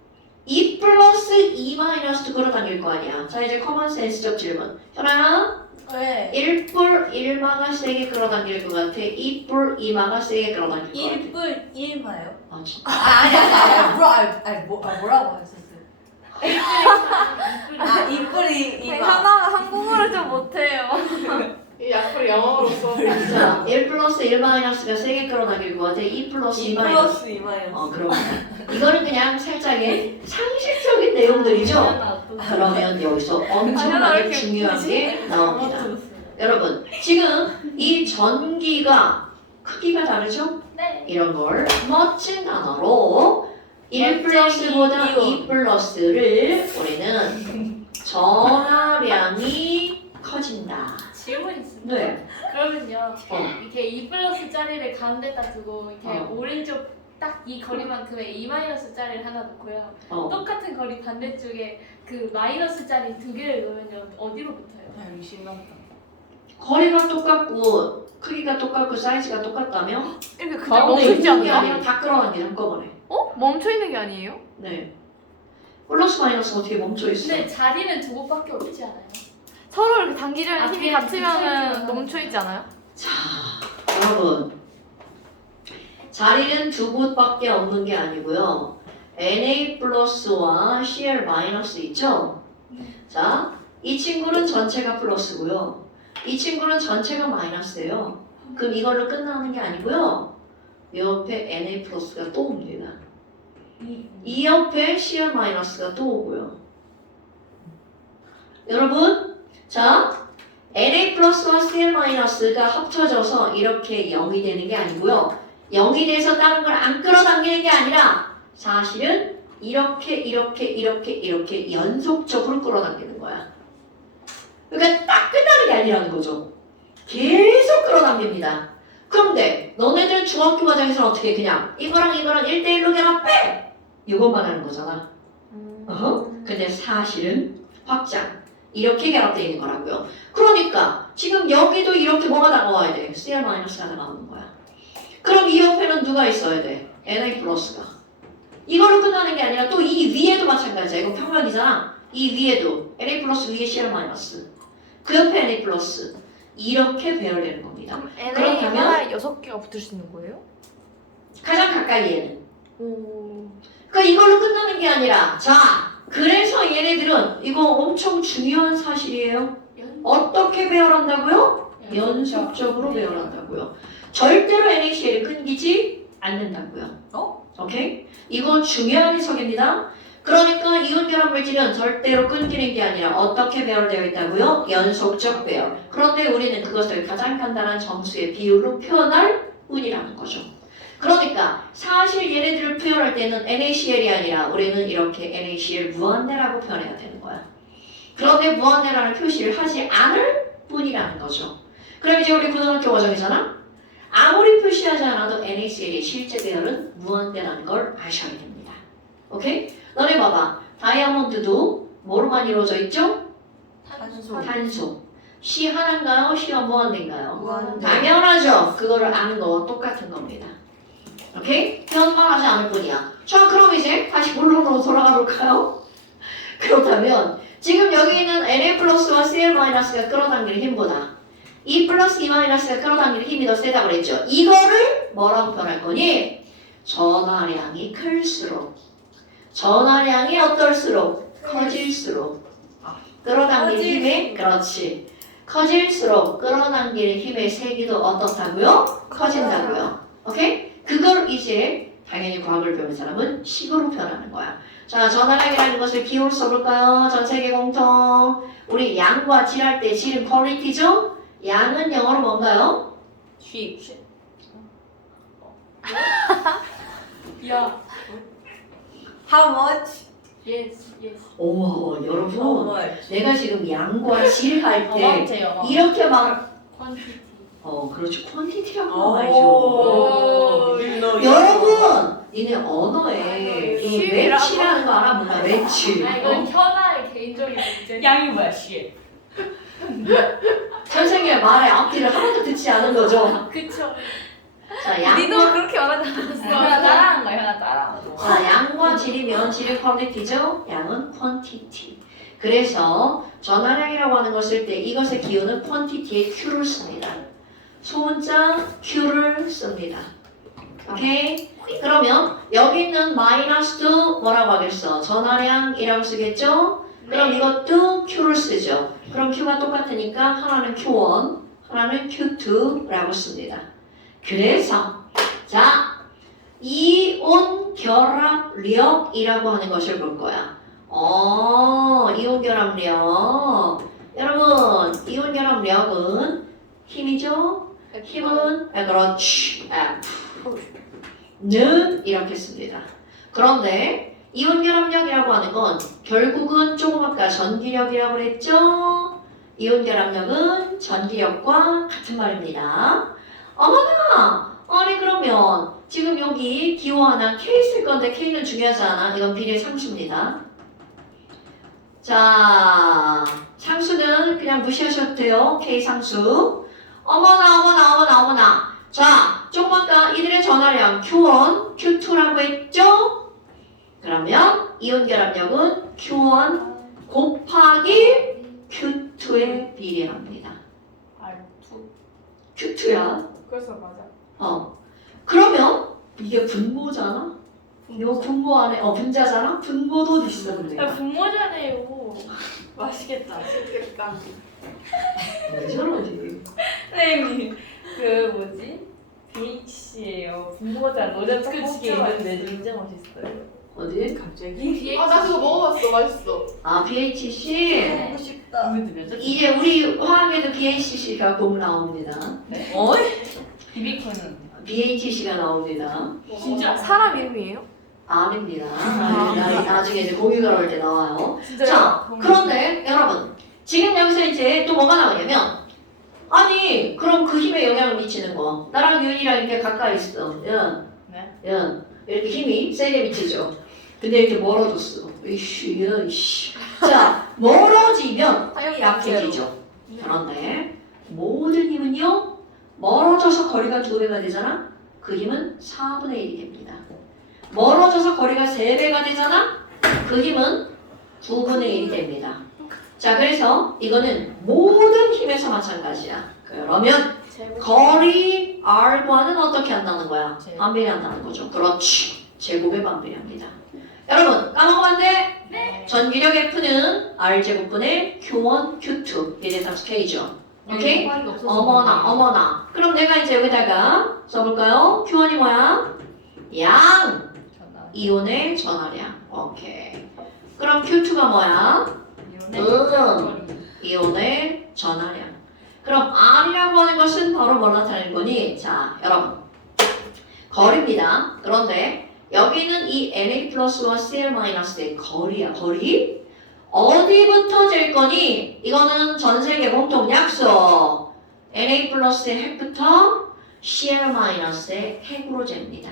2 플러스 2 마이너스도 끌어당길 거 아니야. 자 이제 커먼 센스적 질문. 현아야 왜? 1뿔 1마가 세게 끌어당길 것 같아? 2뿔 2마가 세게 끌어당길 것 같아? 1뿔 1마요? 아 진짜? 아니 뭐라고 하셨어요? 아 2뿔이 2마. 한국어를 좀 못해요. 이 약속을 영어로 써. 자, 1 플러스 1 마이너스가 세게 끌어당길 것 같아? 2 플러스 2 마이너스 2마요. 그럼 이거는 그냥 살짝의 상식적인 내용들이죠? 그러면 여기서 엄청나게 중요한 게 나옵니다. 여러분 지금 이 전기가 크기가 다르죠? 네. 이런 걸 멋진 단어로 1 플러스보다 2 플러스를 우리는 전하량이 커진다. 질문 있습니다. 네. 그러면요. 어. 이렇게 2 플러스 짜리를 가운데다 두고 이렇게 어. 오른쪽 딱 이 거리만큼의 2 마이너스 짜리를 하나 놓고요. 어. 똑같은 거리 반대쪽에 그 마이너스 짜리 두 개를 놓으면 어디로 붙어요? 여기 실망다. 거리가 똑같고 크기가 똑같고 사이즈가 똑같다며? 이렇게 그냥 가운데 멈춰 있지 있는 게 않나? 아니라 다 끌어당기는 한꺼번에. 어? 멈춰 있는 게 아니에요? 네. 플러스 마이너스 어떻게 멈춰 있어? 근데 자리는 두 곳밖에 없지 않아요? 서로 이렇게 당기려는 아, 힘이 그냥 같으면은 멈춰있구나. 멈춰 있지 않아요? 자, 여러분. 자리는 두 곳밖에 없는 게 아니고요. Na 플러스와 Cl 마이너스 있죠? 자, 이 친구는 전체가 플러스고요. 이 친구는 전체가 마이너스예요. 그럼 이걸로 끝나는 게 아니고요. 옆에 Na 플러스가 또 옵니다. 이 옆에 Cl 마이너스가 또 오고요. 여러분, 자, Na 플러스와 Cl 마이너스가 합쳐져서 이렇게 0이 되는 게 아니고요. 0이 돼서 다른 걸 안 끌어당기는 게 아니라 사실은 이렇게 연속적으로 끌어당기는 거야. 그러니까 딱 끝나는 게 아니라는 거죠. 계속 끌어당깁니다. 그런데 너네들 중학교 과정에서는 어떻게 그냥 이거랑 1대1로 결합 빼! 이것만 하는 거잖아. 근데 사실은 확장. 이렇게 결합되어 있는 거라고요. 그러니까 지금 여기도 이렇게 뭐가 다가와야 돼? Cl-가 다가오는 거야. 그럼 이 옆에는 누가 있어야 돼? Na 플러스가. 이걸로 끝나는 게 아니라 또 이 위에도 마찬가지야. 이거 평면이잖아. 이 위에도 Na 플러스 위에 Cl 마이너스. 그 옆에 Na 플러스. 이렇게 배열되는 겁니다. NA 그렇다면- 하나에 6개가 붙을 수 있는 거예요? 가장 가까이에는. 오. 그러니까 이걸로 끝나는 게 아니라 자, 그래서 얘네들은 이거 엄청 중요한 사실이에요. 어떻게 배열한다고요? 연속적으로 배열한다고요. 절대로 NaCl이 끊기지 않는다고요. 오케이? 이거 중요한 해석입니다. 그러니까 이온 결합 물질은 절대로 끊기는 게 아니라 어떻게 배열되어 있다고요? 연속적 배열. 그런데 우리는 그것을 가장 간단한 정수의 비율로 표현할 뿐이라는 거죠. 그러니까 사실 얘네들을 표현할 때는 NaCl이 아니라 우리는 이렇게 NaCl 무한대라고 표현해야 되는 거야. 그런데 무한대라는 표시를 하지 않을 뿐이라는 거죠. 그럼 이제 우리 고등학교 과정이잖아? 아무리 표시하지 않아도 NaCl의 실제 배열은 무한대라는 걸 아셔야 됩니다. 오케이? 너네 봐봐. 다이아몬드도 뭐로만 이루어져 있죠? 탄소. C 하나인가요? C와 무한대인가요? 무한대. 당연하죠. 그거를 아는 거와 똑같은 겁니다. 오케이? 표현만 하지 않을 뿐이야. 자, 그럼 이제 다시 본론으로 돌아가 볼까요? 그렇다면 지금 여기 있는 Na 플러스와 Cl 마이너스가 끌어당기는 힘보다 2 플러스 2 마이너스가 끌어당기는 힘이 더 세다고 그랬죠. 이거를 뭐라고 표현할 거니? 전하량이 클수록, 전하량이 어떨수록? 커질수록 끌어당기는 힘이, 그렇지, 커질수록 끌어당기는 힘의 세기도 어떻다고요? 커진다고요. 오케이? 그걸 이제 당연히 과학을 배운 사람은 식으로 표현하는 거야. 자, 전하량이라는 것을 기호로 써볼까요? 전 세계 공통. 우리 양과 질할 때 질은 퀄리티죠? 양은 영어로 뭔가요? G. 야, How much? Yes, yes. 오, How 여러분. much? 내가 지금 양과 질 할 때 어마운트예요. 이렇게 막 Quantity. 그렇죠. 퀄리티라고 오. 말이죠. You know, 여러분, 니네 언어에 이 쉴이라고. 매치라는 거 알아? 뭔가 매치. 아 이건 현아의 개인적인 문제. 양이 뭐야, 씨. 선생님의 말에 앞뒤를 하나도 듣지 않은 거죠. 그쵸. 자, 니도 양과, 그렇게 말하지 않았어. 하나 따라하는 거야, 하나 따라하는 거. 자, 양과 질이면 질의 퀄리티죠. 양은 퀀티티. 그래서 전화량이라고 하는 걸 쓸 때 이것의 기호는 퀀티티의 Q를 씁니다. 소문자 Q를 씁니다. 오케이? 그러면 여기 있는 마이너스도 뭐라고 하겠어? 전화량이라고 쓰겠죠? 그럼 이것도 Q를 쓰죠. 그럼 Q가 똑같으니까 하나는 Q1, 하나는 Q2라고 씁니다. 그래서 자, 이온 결합력이라고 하는 것을 볼 거야. 이온 결합력. 여러분, 이온 결합력은 힘이죠? 힘은 그렇지. F는 이렇게 씁니다. 그런데 이온 결합력이라고 하는 건 결국은 조금 아까 전기력이라고 그랬죠? 이온 결합력은 전기력과 같은 말입니다. 어머나! 아니 그러면 지금 여기 기호 하나 K 쓸 건데 K는 중요하지 않아. 이건 비례 상수입니다. 자, 상수는 그냥 무시하셔도 돼요. K 상수. 어머나. 자, 조금 아까 이들의 전화량 Q1, Q2라고 했죠? 그러면 이온 결합력은 Q1 곱하기 Q2에 비례합니다. R2. Q2야. 그래서 맞아. 그러면 이게 분모잖아? 이거 분모 안에 분자잖아? 분모도 있었는데. 야 분모자네요. 맛있겠다. 맛있겠다. 왜 저러지? 선생님, 그 뭐지? BHC예요. 분모자 노래 떡볶이 있는데 진짜 맛있어요. 어디? 갑자기? 나 그거 먹어봤어. 맛있어. 아, BHC? 먹고 싶다. 이제 우리 화학에도 BHC가 꼭 나옵니다. 어? 비비콘은? BHC가 나옵니다. 진짜? 사람 이름이에요? 아닙니다. 나중에 이제 공유가 올 때 나와요. 진짜요? 자, 그런데 여러분, 지금 여기서 이제 또 뭐가 나오냐면, 아니, 그럼 그 힘에 영향을 미치는 거. 나랑 유연이랑 이렇게 가까이 있어. 연. 이렇게 힘이 세게 미치죠. 근데 이렇게 멀어졌어. 이씨, 이씨. 자, 멀어지면 약해지죠. 그런데 모든 힘은요, 멀어져서 거리가 2배가 되잖아? 그 힘은 4분의 1이 됩니다. 멀어져서 거리가 3배가 되잖아? 그 힘은 2분의 1이 됩니다. 자, 그래서 이거는 모든 힘에서 마찬가지야. 그러면 거리 R과는 어떻게 한다는 거야? 반비례한다는 거죠. 그렇지. 제곱에 반비례합니다. 여러분, 까먹으면 안 돼? 네. 전기력 F는 R제곱분의 Q1, Q2 비례상수 K죠. 오케이? 어머나. 그럼 내가 이제 여기다가 써볼까요? Q1이 뭐야? 양 이온의 전하량. 오케이. 그럼 Q2가 뭐야? 이온의 전하량. 그럼 R이라고 하는 것은 바로 뭘 나타내는 거니? 자, 여러분. 거리입니다. 그런데 여기는 이 Na 플러스와 Cl 마이너스의 거리야. 거리? 어디부터 잴 거니? 이거는 전 세계 공통 약속. Na 플러스의 핵부터 Cl 마이너스의 핵으로 잽니다.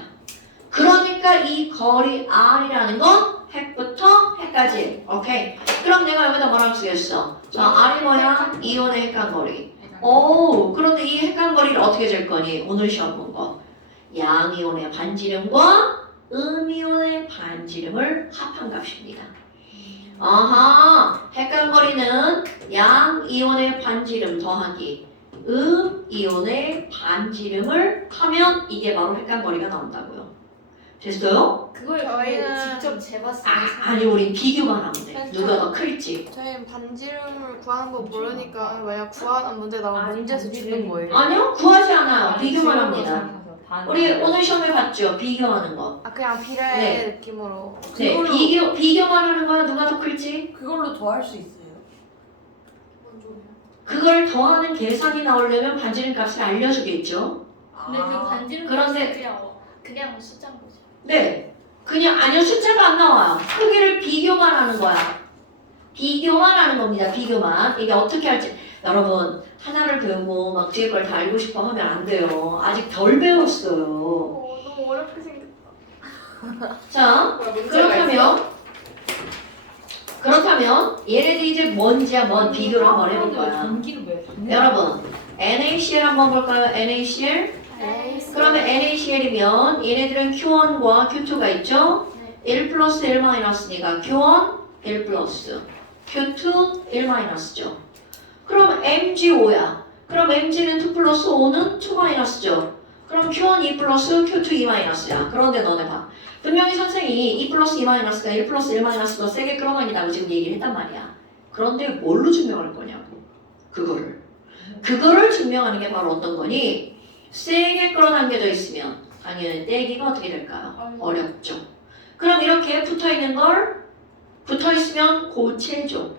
그러니까 이 거리 R이라는 건 핵부터 핵까지. 오케이. 그럼 내가 여기다 뭐라고 쓰겠어? 자, R이 뭐야? 이온의 핵간거리. 오, 그런데 이 핵간거리를 어떻게 잴 거니? 오늘 시험 본 거. 양이온의 반지름과 음이온의 반지름을 합한 값입니다. 아하, 핵간거리는 양이온의 반지름 더하기 음이온의 반지름을 하면 이게 바로 핵간거리가 나온다고요. 됐어요? 그걸 저희는- 직접 재봤어요. 아니, 우리 비교만 하면 돼. 누가 더 클지. 저희는 반지름을 구하는 거 모르니까 만약 구하는 문제 나오면 문제에서 주는 거예요. 아니요, 구하지 않아요. 비교만 합니다. 우리 오늘 시험에 봤죠? 비교하는 거. 아 그냥 비례 네. 느낌으로. 네, 비교만 하는 거야. 누가 더 클지? 그걸로 더할 수 있어요? 그걸 더하는 계산이 나오려면 반지름 값을 알려주겠죠. 근데 그 반지름 그런데- 값이 그냥 숫자인 거죠. 네. 그냥 아니요 숫자가 안 나와요. 크기를 비교만 하는 거야. 비교만 하는 겁니다. 비교만. 이게 어떻게 할지 여러분 하나를 배우고 막 뒤에 걸 다 알고 싶어 하면 안 돼요. 아직 덜 배웠어요. 너무 어렵게 생겼다. 자 문제가 있어. 그렇다면 얘네들이 이제 뭔지야 뭔 비교를 한번 해볼 거야. 전기를 왜? 여러분 NaCl 한번 볼까요? NaCl? 그러면 NaCl이면 얘네들은 Q1과 Q2가 있죠? 1 플러스 1 마이너스니까 Q1 1 플러스 Q2 1 마이너스죠. 그럼 MgO야. 그럼 Mg는 2 플러스 O는 2 마이너스죠. 그럼 Q1 2 플러스 Q2 2 마이너스야. 그런데 너네 봐. 분명히 선생님이 2 플러스 2 마이너스가 1 플러스 1 마이너스가 세게 끌어당긴다고 지금 얘기를 했단 말이야. 그런데 뭘로 증명할 거냐고. 그거를 증명하는 게 바로 어떤 거니? 세게 끌어당겨져 있으면 당연히 떼기가 어떻게 될까요? 어렵죠. 그럼 이렇게 붙어있는 걸 붙어있으면 고체죠.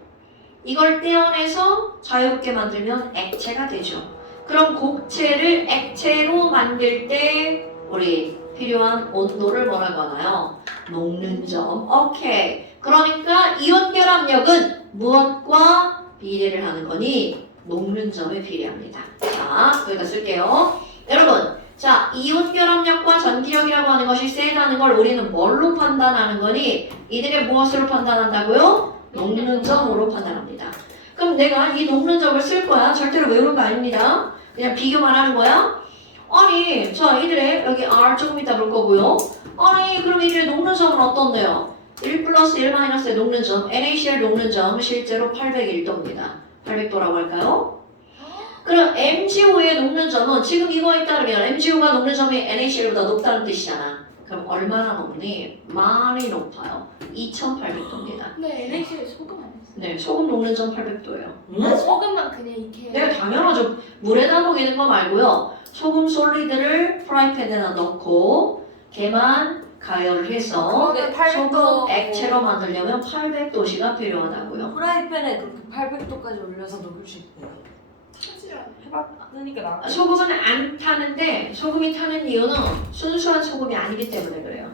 이걸 떼어내서 자유롭게 만들면 액체가 되죠. 그럼 고체를 액체로 만들 때 우리 필요한 온도를 뭐라고 하나요? 녹는 점. 오케이. 그러니까 이온 결합력은 무엇과 비례를 하는 거니? 녹는 점에 비례합니다. 자, 여기다 쓸게요. 여러분, 자, 이온 결합력과 전기력이라고 하는 것이 세다는 걸 우리는 뭘로 판단하는 거니? 이들의 무엇으로 판단한다고요? 녹는 점으로 판단합니다. 그럼 내가 이 녹는 점을 쓸 거야. 절대로 외우는 거 아닙니다. 그냥 비교만 하는 거야. 아니, 자, 이들의 여기 R 조금 이따 볼 거고요. 아니, 그럼 이들의 녹는 점은 어떤데요? 1 플러스 1 마이너스의 녹는 점, NaCl 녹는 점 실제로 801도입니다. 800도라고 할까요? 그럼 MgO의 녹는 점은 지금 이거에 따르면 MgO가 녹는 점이 NaCl보다 높다는 뜻이잖아. 그럼 얼마나 높니? 많이 높아요. 2800도입니다. 근데 NaCl 소금 아니었어? 네, 소금 녹는 점 800도예요. 소금만 그냥 이렇게. 네, 당연하죠. 물에다 녹이는 거 말고요. 소금 솔리드를 프라이팬에다 넣고 걔만 가열을 해서 그거는 800 도. 소금 액체로 만들려면 800도씨가 필요하다고요. 프라이팬에 그렇게 800도까지 올려서 녹일 수 있대요. 해봤으니까 나. 소금은 안 타는데 소금이 타는 이유는 순수한 소금이 아니기 때문에 그래요.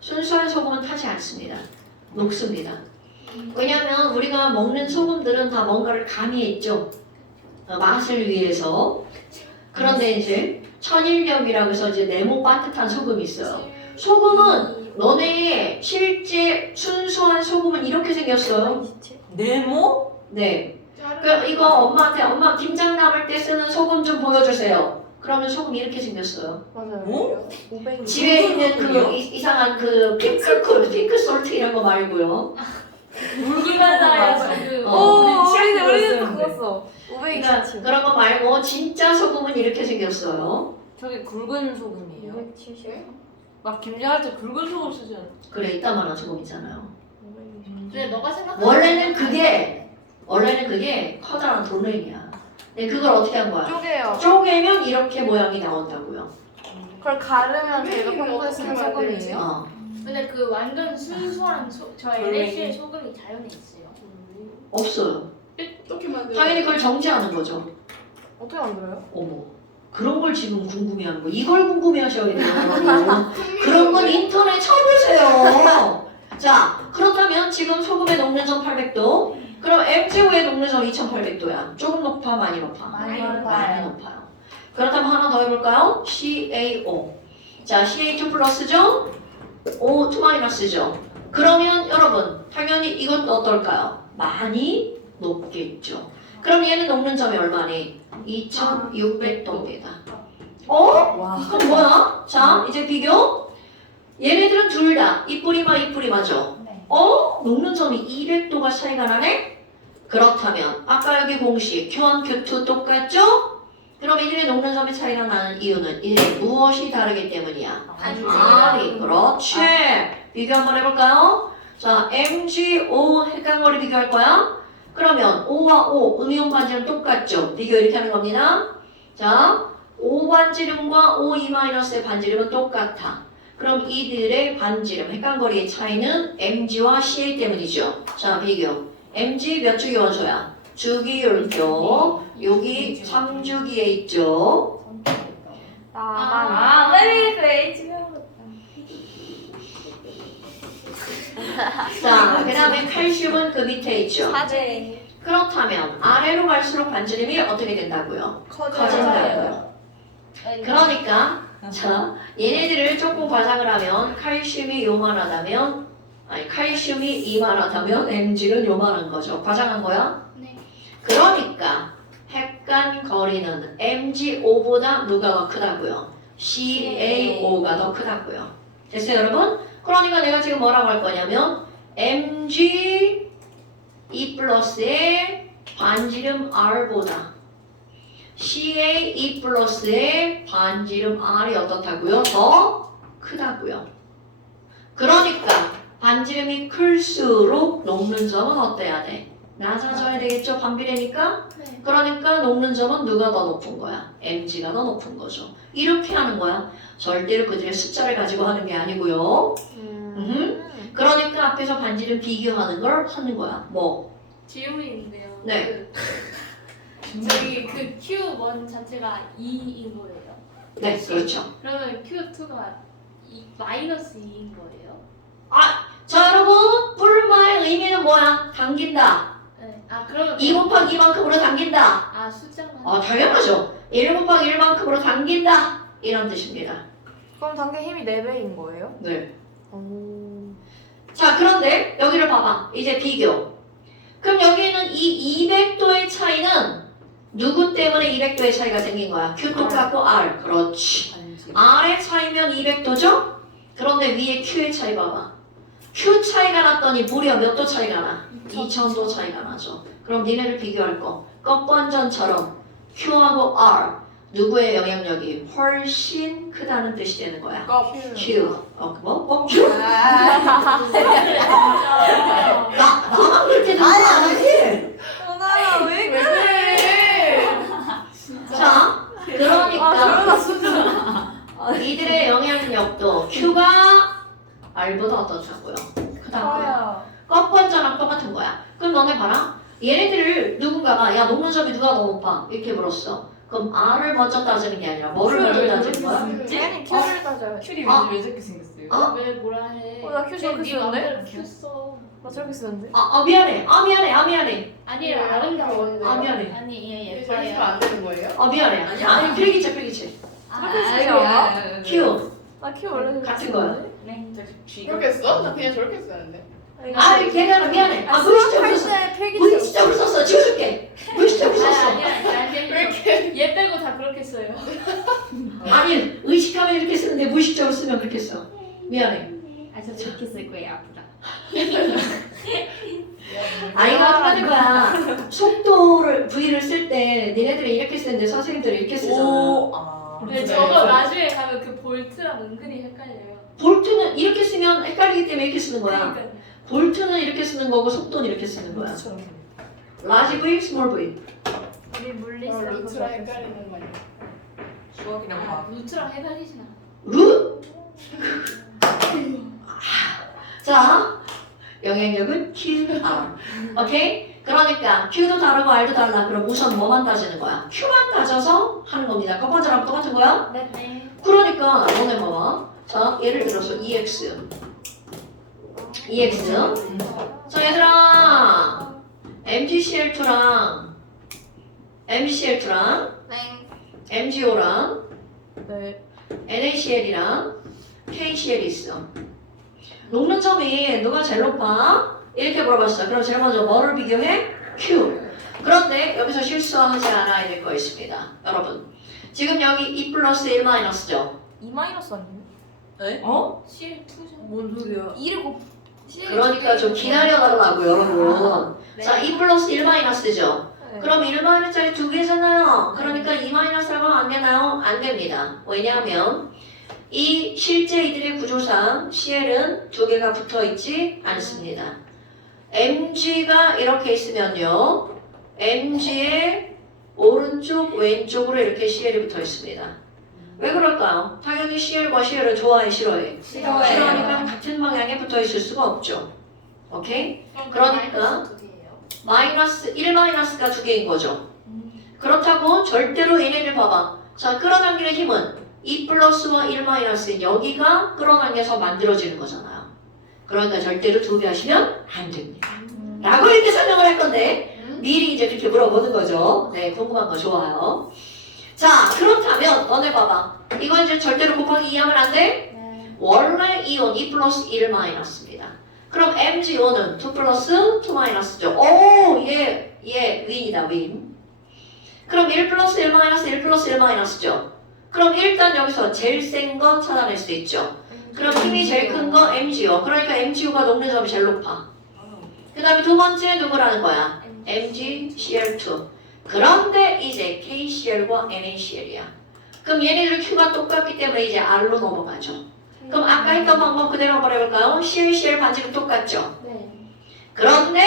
순수한 소금은 타지 않습니다. 녹습니다. 왜냐하면 우리가 먹는 소금들은 다 뭔가를 가미했죠. 맛을 위해서. 그런데 이제 천일염이라고 해서 이제 네모 반듯한 소금이 있어요. 소금은 너네 실제 순수한 소금은 이렇게 생겼어요. 네모? 네. 그 이거 엄마 김장 담을 때 쓰는 소금 좀 보여주세요. 그러면 소금 이렇게 생겼어요. 맞아요. 어? 500. 집에 있는 그 이상한 그 핑크 솔트 이런 거 말고요. 우리나라에 소금. 우리는 그거 써. 527. 그런 거 말고 진짜 소금은 이렇게 생겼어요. 저게 굵은 소금이에요. 570. 막 김장할 때 굵은 소금 쓰지 않아? 그래 이따만한 소금 있잖아요. 근데 너가 생각하는 원래는 그게 커다란 돌멩이야. 근데 그걸 어떻게 한 거야? 쪼개요. 쪼개면 이렇게 모양이 나온다고요. 그걸 가르면 저희가 평소에 쓰는 소금이에요? 어. 근데 그 완전 순수한 저 NaCl 소금이 자연에 있어요. 없어요. 어떻게 만들어? 당연히 그걸 정제하는 거죠. 어떻게 만들어요? 어머. 그런 걸 지금 궁금해하는 거. 이걸 궁금해하셔야 돼요. 그런 건 인터넷 쳐보세요. 자, 그렇다면 지금 소금의 녹는 점 800도. 그럼 MgO의 녹는 점 2800도야. 조금 높아, 많이 높아? 많이 많이 높아요. 그렇다면 하나 더 해볼까요? CaO. 자, CA2 플러스죠? O2 마이너스죠? 그러면 여러분, 당연히 이것도 어떨까요? 많이 높겠죠. 그럼 얘는 녹는 점이 얼마니? 2600도입니다. 와. 그럼 뭐야? 자, 이제 비교. 얘네들은 둘 다 이뿌리마죠? 네. 녹는 점이 200도가 차이가 나네? 그렇다면 아까 여기 공식 Q1, Q2 똑같죠? 그럼 이들의 녹는 점이 차이가 나는 이유는 이들의 무엇이 다르기 때문이야? R이. 그렇지. 비교 한번 해볼까요? 자, MgO 핵강거리 비교할 거야. 그러면 O와 O, 음이온 반지름 똑같죠? 비교 이렇게 하는 겁니다. 자, O 반지름과 O2-의 반지름은 똑같아. 그럼 이들의 반지름, 핵강거리의 차이는 Mg와 Ca 때문이죠. 자, 비교. Mg 몇 주기 원소야? 주기율교. 여기 3주기에 있죠. 나만. 아, 왜 그 H가 자, 그 다음에 칼슘은 그 밑에 있죠. 사제. 그렇다면 아래로 갈수록 반지름이 어떻게 된다고요? 커진다고요. 그러니까 자, 얘네들을 조금 과장을 하면 칼슘이 요만하다면 아니 칼슘이 이만하다면 Mg는 요만한 거죠. 과장한 거야? 네. 그러니까 핵간 거리는 MgO보다 누가 더 크다고요? CaO가 더 크다고요. 됐어요, 여러분? 그러니까 내가 지금 뭐라고 할 거냐면 Mg E 플러스의 반지름 R보다 CA E 플러스의 반지름 R이 어떻다고요? 더 크다고요. 그러니까 반지름이 클수록 녹는 점은 어때야 돼? 낮아져야 되겠죠? 반비례니까? 네. 그러니까 녹는 점은 누가 더 높은 거야? MG가 더 높은 거죠. 이렇게 하는 거야. 절대로 그들의 숫자를 가지고 하는 게 아니고요. 그러니까 앞에서 반지름 비교하는 걸 하는 거야. 뭐? 질문인데요. 네. 저기 그 Q1 자체가 2인 거예요. 네, 그렇죠. 그러면 Q2가 마이너스 2인 거예요. 자, 여러분, 뿔마의 의미는 뭐야? 당긴다. 네. 아 그러면 2 곱하기 2만큼으로 당긴다. 아 숫자만. 당연하죠. 1 곱하기 1만큼으로 당긴다. 이런 뜻입니다. 그럼 당겨 힘이 4배인 거예요? 네. 오. 자, 그런데 여기를 봐봐. 이제 비교. 그럼 여기는 이 200도의 차이는 누구 때문에 200도의 차이가 생긴 거야? Q 똑같고 R. 그렇지. R의 차이면 200도죠? 그런데 위에 Q의 차이 봐봐. Q 차이가 났더니 무려 몇 도 차이가 나? 2000도 차이가 나죠. 그럼 니네를 비교할 거. 꺾번전처럼 Q하고 R 누구의 영향력이 훨씬 크다는 뜻이 되는 거야. Q. 뭐? Q? 나만 그렇게 듣는 거 아니지? 은하야 왜 왜 그래? 자, 그러니까 저러다 수준. 이들의 영향력도 Q가 R보다 어떻다고요? 크다고요. 꺾번전랑 똑같은 거야. 그럼 너네 봐라. 얘네들을 누군가가 야 녹는 점이 누가 더 높아? 이렇게 물었어. 그럼 R을 먼저 따지는 게 아니라 뭐를 먼저 따지는 거야? 쟤는 Q를 따져요. 큐리 왜 저렇게 생겼어요? 어? 왜 뭐라 해? 나 Q 저렇게 네 쓰는데? 맘대로 Q 써. 나 저렇게 쓰는데? 미안해. 미안해. 아니에요 아름다워. 미안해. 아니 저렇게 예뻐요. 안 되는 거예요? 미안해. 아니 필기체. Q. 나 Q 원래 저렇게 같은 거야. 쓰는데? 그렇게 써? 나 그냥 저렇게 쓰는데. 걔가 미안해. 무의식적으로 썼어. 할때 필기 무의식적으로 썼어. 지워줄게. 무의식적으로 썼어. 아니 왜 이렇게? 얘 빼고 다 그렇게 써요. 아니 의식하면 이렇게 쓰는데 무의식적으로 쓰면 그렇게 써. 미안해. 저 저렇게 쓸 거예요 앞으로. 아이가 하는 거야. 속도를 V를 쓸 때 니네들이 이렇게 쓰는데 선생님들이 이렇게 쓰잖아. 근데 저거 나중에 가면 그 볼트랑 은근히 헷갈려요. 볼트는 이렇게 쓰면 헷갈리기 때문에 이렇게 쓰는 거야. 그러니까 볼트는 이렇게 쓰는 거고 속도는 이렇게 쓰는 거야. 라지 V, 스몰 V. 우리 물리학 루트랑 헷갈리는 거야. 수학이랑 과학. 루트랑 헷갈리진 않아. 루? 자, 영향력은 Q, R. 오케이? 그러니까 Q도 다르고 R도 달라. 그럼 우선 뭐만 따지는 거야? Q만 따져서 하는 겁니다. 첫 번째랑 똑같은 거야? 네네. 그러니까 너네 봐봐. 자, 예를 들어서 EX. 자, 얘들아. MgCl2랑 MgCl2랑 네. MgO랑 네. NaCl이랑 KCl이 있어. 녹는 점이 누가 제일 높아? 이렇게 물어봤어. 그럼 제일 먼저 뭐를 비교해? Q. 그런데 여기서 실수하지 않아야 될 거 있습니다. 여러분. 지금 여기 2 플러스 1 마이너스죠? 2 마이너스 아니에요? CL2죠. 뭔 소리야? 2를 곱. 그러니까 좀 기다려달라고 여러분. 자, 2 플러스 1 마이너스죠? 네. 그럼 1 마이너스짜리 2개잖아요. 그러니까 2 마이너스라고 하면 안 되나요? 안 됩니다. 왜냐하면 이 실제 이들의 구조상 CL은 2개가 붙어있지 않습니다. MG가 이렇게 있으면요. MG의 오른쪽 왼쪽으로 이렇게 CL이 붙어있습니다. 왜 그럴까요? 당연히 CL과 CL을 좋아해 싫어해? 싫어하니까 같은 방향에 붙어있을 수가 없죠. 오케이? 그러니까 마이너스 1 마이너스가 2개인 거죠. 그렇다고 절대로 얘네를 봐봐. 자, 끌어당기는 힘은 2 플러스와 1 마이너스인 여기가 끌어당겨서 만들어지는 거잖아요. 그러니까 절대로 2배 하시면 안 됩니다. 라고 이렇게 설명을 할 건데 미리 이제 그렇게 물어보는 거죠. 네, 궁금한 거 좋아요. 자, 그렇다면 너네 봐봐. 이거 이제 절대로 곱하기 2하면 안 돼? 네. 원래 이온 2 플러스 1 마이너스입니다. 그럼 MgO는 2 플러스 2 마이너스죠. 오, 얘 윈이다, 윈. 그럼 1 플러스 1 마이너스 1 플러스 1 마이너스죠. 그럼 일단 여기서 제일 센 거 찾아낼 수 있죠. 그럼 힘이 제일 큰 거 MgO. 그러니까 MgO가 녹는 점이 제일 높아. 그 다음에 두 번째 누구라는 거야? MgCl2. 그런데 이제 KCl과 NaCl이야. 그럼 얘네들 Q가 똑같기 때문에 이제 R로 넘어가죠. 그럼 아까 했던 방법 그대로 한번 해볼까요? CL 반지름 똑같죠? 네. 그런데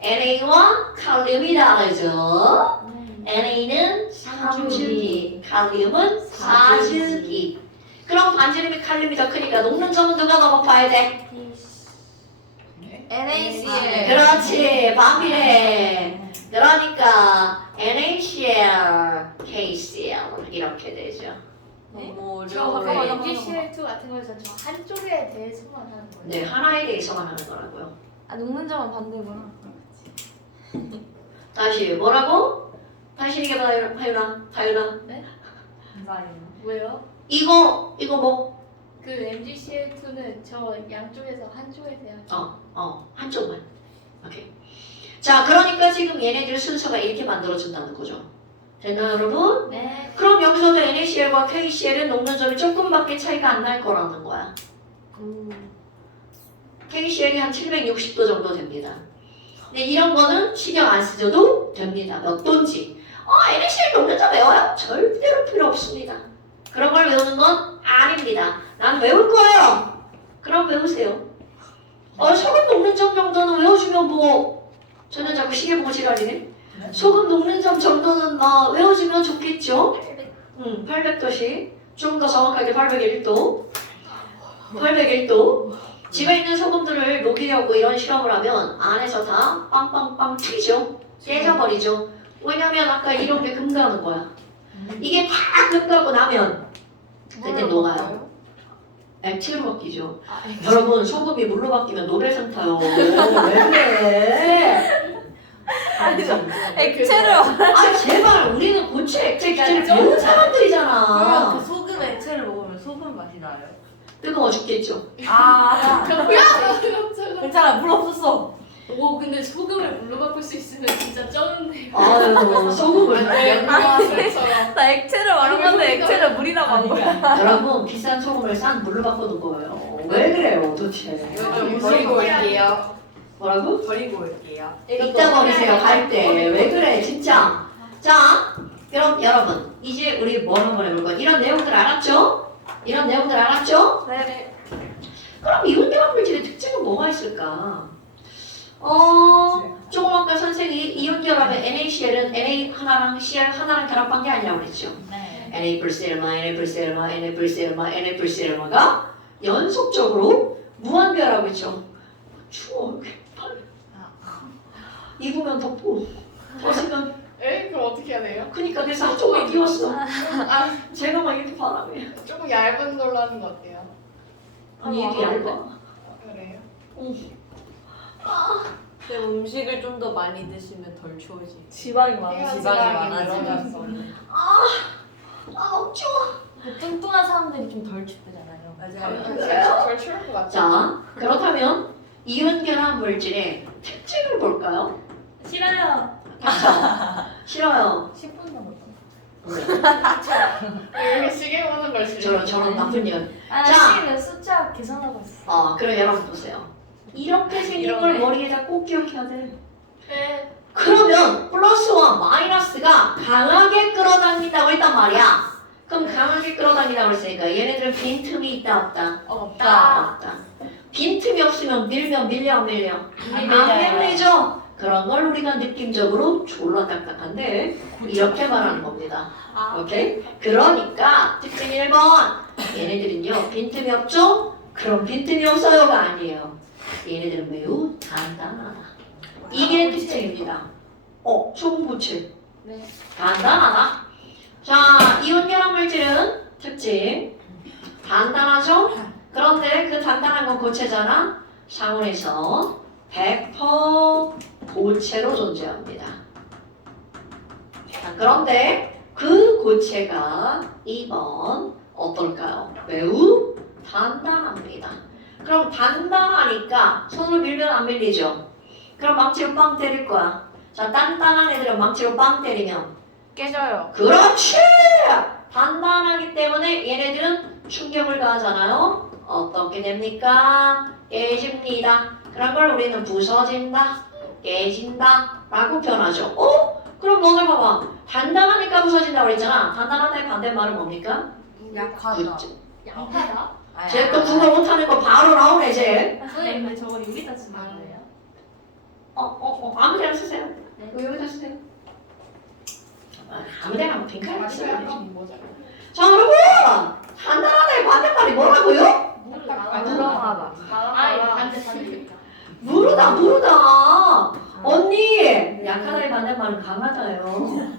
NA와 칼륨이 다르죠? 네. NA는 3주기, 칼륨은 4주기. 그럼 반지름이 칼륨이 더 크니까 녹는 점은 누가 더 높아야 돼? NaCl. 그렇지, 반비례. 그러니까 NaCl, KCl 이렇게 되죠. 너무 저 어려워. MgCl2 같은 거에서 저 한쪽에 대해서만 하는 거예요. 네, 하나에 대해서만 하는 거라고요. 아 녹는 점은 반대구나. 다시 뭐라고? 다시 이게 봐요, 하윤아. 감사해요. 왜요? 이거 뭐? 그 MgCl2는 저 양쪽에서 한쪽에 대한 한쪽만. 오케이. 자, 그러니까 지금 얘네들 순서가 이렇게 만들어준다는 거죠. 됐나요, 여러분? 네. 그럼 여기서도 NaCl과 KCl은 녹는 점이 조금밖에 차이가 안 날 거라는 거야. KCl이 한 760도 정도 됩니다. 근데 이런 거는 신경 안 쓰셔도 됩니다. 몇 도인지. NaCl 녹는 점 외워요? 절대로 필요 없습니다. 그런 걸 외우는 건 아닙니다. 난 외울 거예요. 그럼 외우세요. 소금 녹는 점 정도는 외워주면 뭐 저는 자꾸 시계 보고 지랄이네. 소금 녹는 점 정도는 외워주면 좋겠죠? 800도씩. 좀 더 정확하게 801도. 801도. 집에 있는 소금들을 녹이려고 이런 실험을 하면 안에서 다 빵빵빵 튀죠. 깨져버리죠. 왜냐면 아까 이런 게 금가는 거야. 이게 다 금가고 나면 그때 녹아요. 액체로 바뀌죠. 여러분 소금이 물로 바뀌면 노벨상 타요. 왜 그래? 액체를 제발 우리는 고체 액체 기체를 배운 그러면 사람들이잖아. 그 소금 액체를 먹으면 소금 맛이 나요? 뜨거워 죽겠죠. 괜찮아, 물 없었어. 오 근데 소금을 물로 바꿀 수 있으면 진짜 쩌는데요. 아유 소금을. 나 액체를 말한 건데 액체를 물이라고 한 거야. 여러분 비싼 소금을 싼 물로 바꾸는 거예요. 왜 그래요 도대체? 버리고 올게요. 뭐라고? 버리고 올게요. 이따 버리세요 갈 때. 왜 그래 진짜. 자 그럼 여러분 이제 우리 뭐 한번 해볼 거야. 이런 내용들 알았죠? 이런 내용들 알았죠? 네. 그럼 이온결합물질의 특징은 뭐가 있을까? 조금 아까 선생님이 이온결합의 NaCl은 Na 하나랑 Cl 하나랑 결합한 게 아니라고 그랬죠? 네. Na 플러스 L마, Na 플러스 L마, Na 플러스 L마, Na 플러스 L마가 연속적으로 무한결합이죠. 추워. 입으면 덥고 벗으면 그럼 어떻게 해야 돼요? 그니까 그래서 한쪽만 끼웠어. 제가 막 이렇게 바람에 조금 얇은 걸로 하는 거 어때요? 이게 얇아. 그래요? 근데 음식을 좀 더 많이 드시면 덜 추워지. 지방이 많아. 지방이 지방이 많아지면서. 추워. 뚱뚱한 사람들이 좀 덜 춥잖아요. 그래요? 덜 추울 것 같아요. 자, 그렇다면 이온결합 물질의 특징을 볼까요? 싫어요. 싫어요. 10분 남았다. 이렇게 시계 보는 걸 싫어요. 저런 나쁜 년. 자. 시계는 숫자 계산하고 있어. 그럼 여러분 보세요. 이렇게 생긴 걸 머리에다 꼭 기억해야 돼. 네. 그러면 플러스와 마이너스가 강하게 끌어당긴다고 했단 말이야. 그럼 강하게 끌어당긴다고 했으니까 얘네들은 빈틈이 있다 없다? 없다. 없다. 빈틈이 없으면 밀면 밀려 안 밀려? 안 밀려요. 밀리죠? 그런 걸 우리가 느낌적으로 졸라 딱딱한데 이렇게 말하는 겁니다. 오케이? 그러니까 특징 1번 얘네들은요 빈틈이 없죠? 그럼 빈틈이 없어요가 아니에요. 얘네들은 매우 단단하다. 이게 특징입니다. 소금부칠. 네. 단단하다. 자, 이온결합 물질은 특징 단단하죠? 그런데 그 단단한 건 고체잖아. 상온에서 100% 고체로 존재합니다. 자, 그런데 그 고체가 2번 어떨까요? 매우 단단합니다. 그럼 단단하니까 손을 밀면 안 밀리죠? 그럼 망치로 빵 때릴 거야. 자, 단단한 애들은 망치로 빵 때리면 깨져요. 그렇지! 단단하기 때문에 얘네들은 충격을 가하잖아요. 어떻게 됩니까? 깨집니다. 그런 걸 우리는 부서진다, 깨진다 라고 표현하죠. 그럼 너네 봐봐. 단단하니까 부서진다고 그랬잖아. 단단한다의 반대말은 뭡니까? 약하다. 그렇죠. 양파다. 쟤 또 국어 못하는 거 바로 나오네, 쟤. 선생님 왜 저걸 여기다 쓰는 거예요? 아무 데나 쓰세요. 네. 여기다 쓰세요. 아무 데나 뭐 빈칸에 쓰세요. 뭐죠? 자, 여러분! 단단하다의 반대말이 뭐라고요? 무덤하다. 아니 반대. 무르다. 언니! 약하다의 반대말은 강하다예요.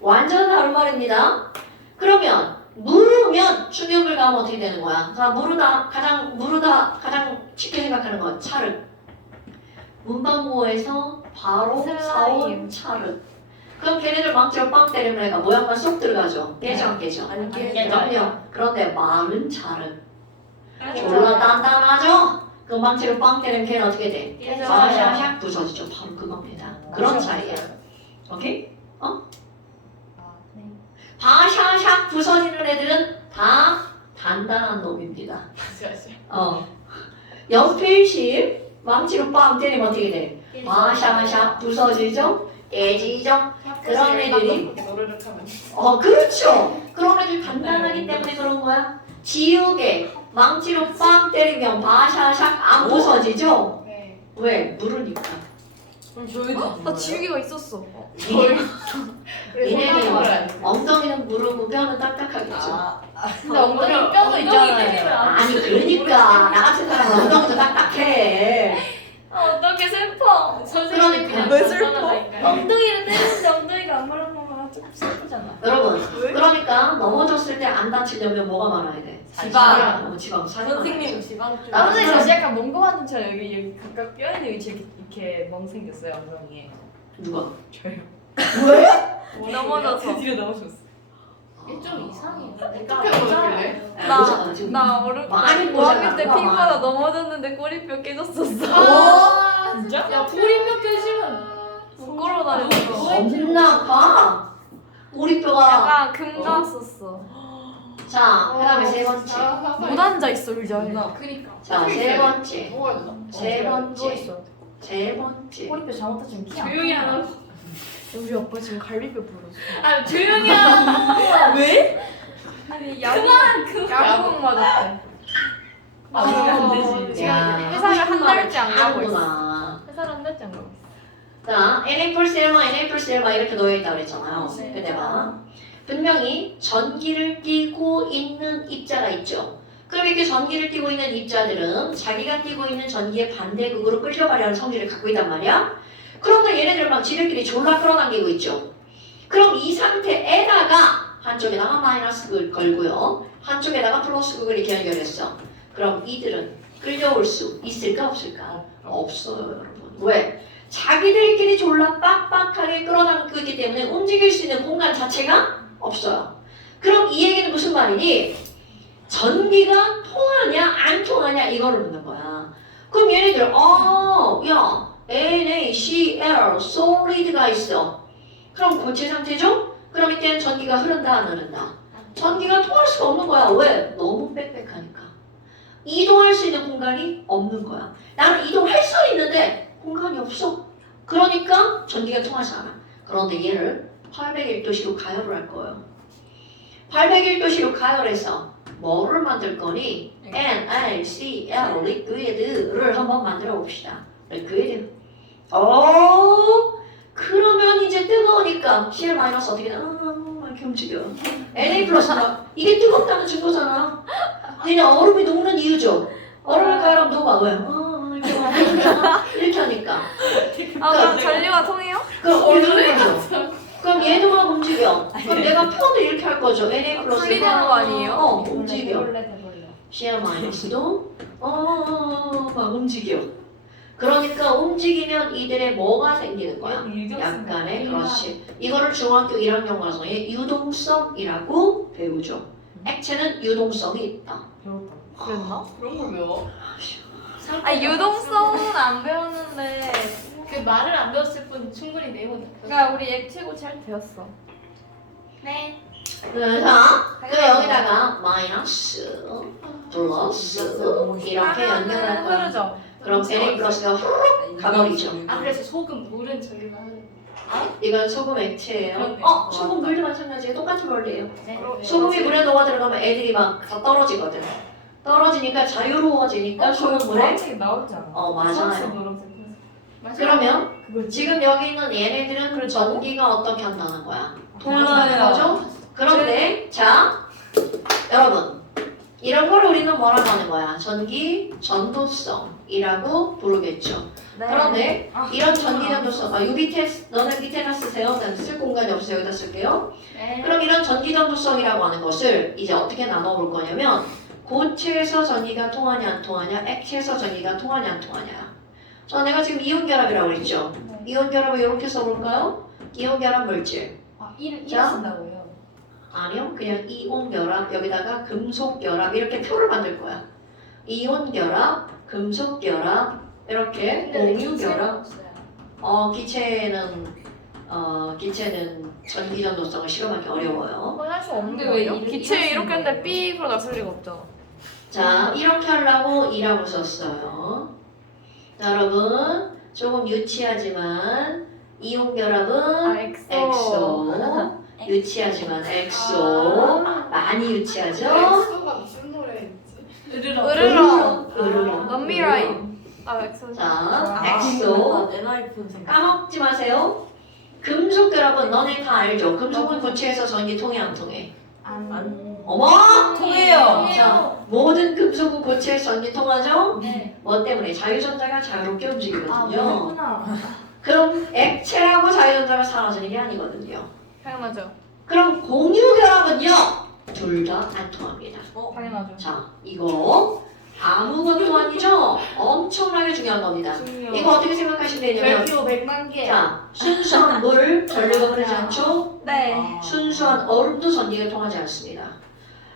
완전 다른 말입니다. 그러면 무르면 충격을 가하면 어떻게 되는 거야? 자, 가장 쉽게 생각하는 건 차륵. 문방구에서 바로 사온 차륵. 그럼 걔네들 망치로 빵 때리면 애가 모양만 쏙 들어가죠. 깨져 안 깨져? 안 그럼요. 그런데 마른 차륵. 졸라 단단하죠? 그 망치로 빵 때리면 걔는 어떻게 돼? 깨져요. 샤샥 부서지죠. 바로 그겁니다. 그런 차이야. 오케이? 바샤샥 부서지는 애들은 다 단단한 놈입니다. 연필심 망치로 빵 때리면 어떻게 돼? 바샤샥 부서지죠? 깨지죠? 그런 애들이 노래를 하면 그렇죠. 그런 애들 단단하기 때문에 그런 거야. 지우개 망치로 빵 때리면 바샤샥 안 부서지죠? 네. 왜? 무르니까. 그럼 저희도 나 지우개가 있었어. 얘네는 엉덩이는 무르고 뼈는 딱딱하겠죠. 근데 엉덩이 뼈도 있잖아요. 아니 그러니까 나 같은 사람은 엉덩이도 딱딱해. 어떻게 슬퍼. 선생님이 그러니까. 그냥 왜 슬퍼? 건강하다니까요. 엉덩이를 때리는데 엉덩이가 안 말아먹으면 조금 슬프잖아. 여러분 그러니까 넘어졌을 때 안 다치려면 뭐가 많아야 돼? 지방. 지방 살이 선생님 지방 쪽. 나도 선생님 지방. 저 약간 몽고만 처럼 여기 각각 뼈 있는 위치에 이렇게 멍 생겼어요 엉덩이에. 누가? 저요. 왜? 넘어져서. 뒤로 넘어졌어. 이게 좀 이상해요. 어떻게 넘어졌길래? 나 어른 많이 고학년 때 보잖아. 핑마다 넘어졌는데 꼬리뼈 깨졌었어. 진짜? 야 보리뼈 깨지면 부끄러워 다녔어. 겁나 봐. 꼬리뼈가. 약간 금 갔었어. 자 그다음에 세 번째. 못 앉아 있어 의자에. 그니까. 자 세 번째. 먹어야 되나? 세 누워 번째. 있어. 세 번째. 꼬리뼈 잘못 다치면 키 안. 조용히 하라고. 우리 오빠 지금 갈비뼈 부러졌어. 아 조용히 하라고. 왜? 아니 야구공 맞았대. 아, 그러면 안 되지. 야, 회사를 한 달째 안 가고 있어. 하는구나. 회사를 한 달째 안 가고 있어. 자, Na+1마 이렇게 놓여있다고 그랬잖아요. 네. 근데 봐. 분명히 전기를 띠고 있는 입자가 있죠. 그럼 이렇게 전기를 띠고 있는 입자들은 자기가 띠고 있는 전기의 반대극으로 끌려가려는 성질을 갖고 있단 말이야. 그런데 얘네들 막 지들끼리 졸라 끌어당기고 있죠. 그럼 이 상태에다가 한쪽에다가 마이너스 걸고요. 한쪽에다가 플러스 극을 이렇게 연결했어. 그럼 이들은 끌려올 수 있을까 없을까? 없어요, 여러분. 왜? 자기들끼리 졸라 빡빡하게 끌어당기고 있기 때문에 움직일 수 있는 공간 자체가 없어요. 그럼 이 얘기는 무슨 말이니? 전기가 통하냐 안 통하냐 이거를 묻는 거야. 그럼 얘네들 야 NaCl solid가 있어. 그럼 고체 상태죠? 그럼 이때는 전기가 흐른다 안 흐른다? 전기가 통할 수가 없는 거야. 왜? 너무 빽빽하니까. 이동할 수 있는 공간이 없는 거야. 나는 이동할 수 있는데 공간이 없어. 그러니까 전기가 통하지 않아. 그런데 얘를 801도씨로 가열을 할 거예요. 801도씨로 가열해서 뭐를 만들 거니? NaCl 리퀴드를 한번 만들어 봅시다. 리퀴드. 그러면 이제 뜨거우니까 Cl- 어떻게 돼? 이렇게 움직여. Na+가 이게 뜨겁다는 증거잖아. 얘는 얼음이 녹는 이유죠. 얼음을 가열하면 녹아. 왜? 이렇게 하니까. 그럼 전류가 통해요? 그럼 그럼 얘도 막 움직여. 그럼 내가 표현을 이렇게 할 거죠. Na+가 분리되는 거 아니에요? 움직여. CL-도 막 움직여. 그러니까 움직이면 이들의 뭐가 생기는 거야? 약간의 그렇지. 이거를 중학교 1학년 과정에 유동성이라고 배우죠. 액체는 유동성이 있다. 배웠다. 그랬나? 그런 걸 외워? 아 유동성은 안 배웠는데 그 말을 안 배웠을 뿐 충분히 내용은 다 배웠어. 그러니까 우리 액체 고찰 배웠어. 네. 그래서 그 여기다가 마이너스, 플러스 이렇게 연결할 거야. 흐르죠. 그럼 Na 플러스가 후룩 가버리죠. 아 그래서 소금 물은 저리가 하는. 이건 소금 액체예요. 그렇네. 소금 물도 마찬가지예요. 똑같은 원리예요. 네. 소금이 물에 녹아 들어가면 애들이 막 다 떨어지거든. 떨어지니까 자유로워지니까 소금물에 노란색이 나오지 않아? 맞아요. 노란색. 맞아요. 그러면 그거 지금 여기 있는 얘네들은 전기가 어떻게 한다는 거야? 통하는 거죠? 그런데 자 여러분 이런 걸 우리는 뭐라고 하는 거야? 전기 전도성이라고 부르겠죠. 그런데 이런 전기 전도성 요 밑에 너네 밑에다 쓰세요. 난 쓸 공간이 없어요. 여기다 쓸게요. 네. 그럼 이런 전기 전도성이라고 하는 것을 이제 어떻게 나눠볼 거냐면 고체에서 전기가 통하냐 안 통하냐, 액체에서 전기가 통하냐 안 통하냐. 자, 내가 지금 이온 결합이라고 그랬죠. 이온 결합을 이렇게 써볼까요? 이온 결합 물질. 이름 자. 쓴다고요? 아니요, 그냥 이온 결합 여기다가 금속 결합 이렇게 표를 만들 거야. 이온 결합, 금속 결합 이렇게 근데 왜 공유 기체가 결합. 없어요? 기체는 전기 전도성을 실험하기 어려워요. 할수 없는 근데 왜 거예요? 이름 기체 쓰는 이렇게 거예요? 했는데 삐으로 났을 리가 없죠. 자, 이렇게 하려고 2라고 썼어요. 자, 여러분, 조금 유치하지만 이온 결합은 엑소, 유치하지만 엑소, 많이 유치하죠? 엑소가 무슨 노래인지. 으르렁. 으르렁. 넘미라임. 아 엑소. 자, 엑소. 엔하이픈 생각. 까먹지 마세요. 금속 결합은 너네 다 알죠? 금속은 고체에서 전기 통해 안 통해? 어머! 통해요. 자, 모든 금속은 고체에서 전기 통하죠? 네. 뭐 때문에? 자유전자가 자유롭게 움직이거든요. 그렇구나. 그럼 액체하고 자유전자가 사라지는 게 아니거든요. 당연하죠. 그럼 공유 결합은요? 둘 다 안 통합니다. 당연하죠. 자, 이거 아무것도 아니죠? 엄청나게 중요한 겁니다. 이거 어떻게 생각하시면 되냐면 별표 100만 개. 자, 순수한 물 전류가 흐르지 않죠? 네. 순수한 얼음도 전기가 통하지 않습니다.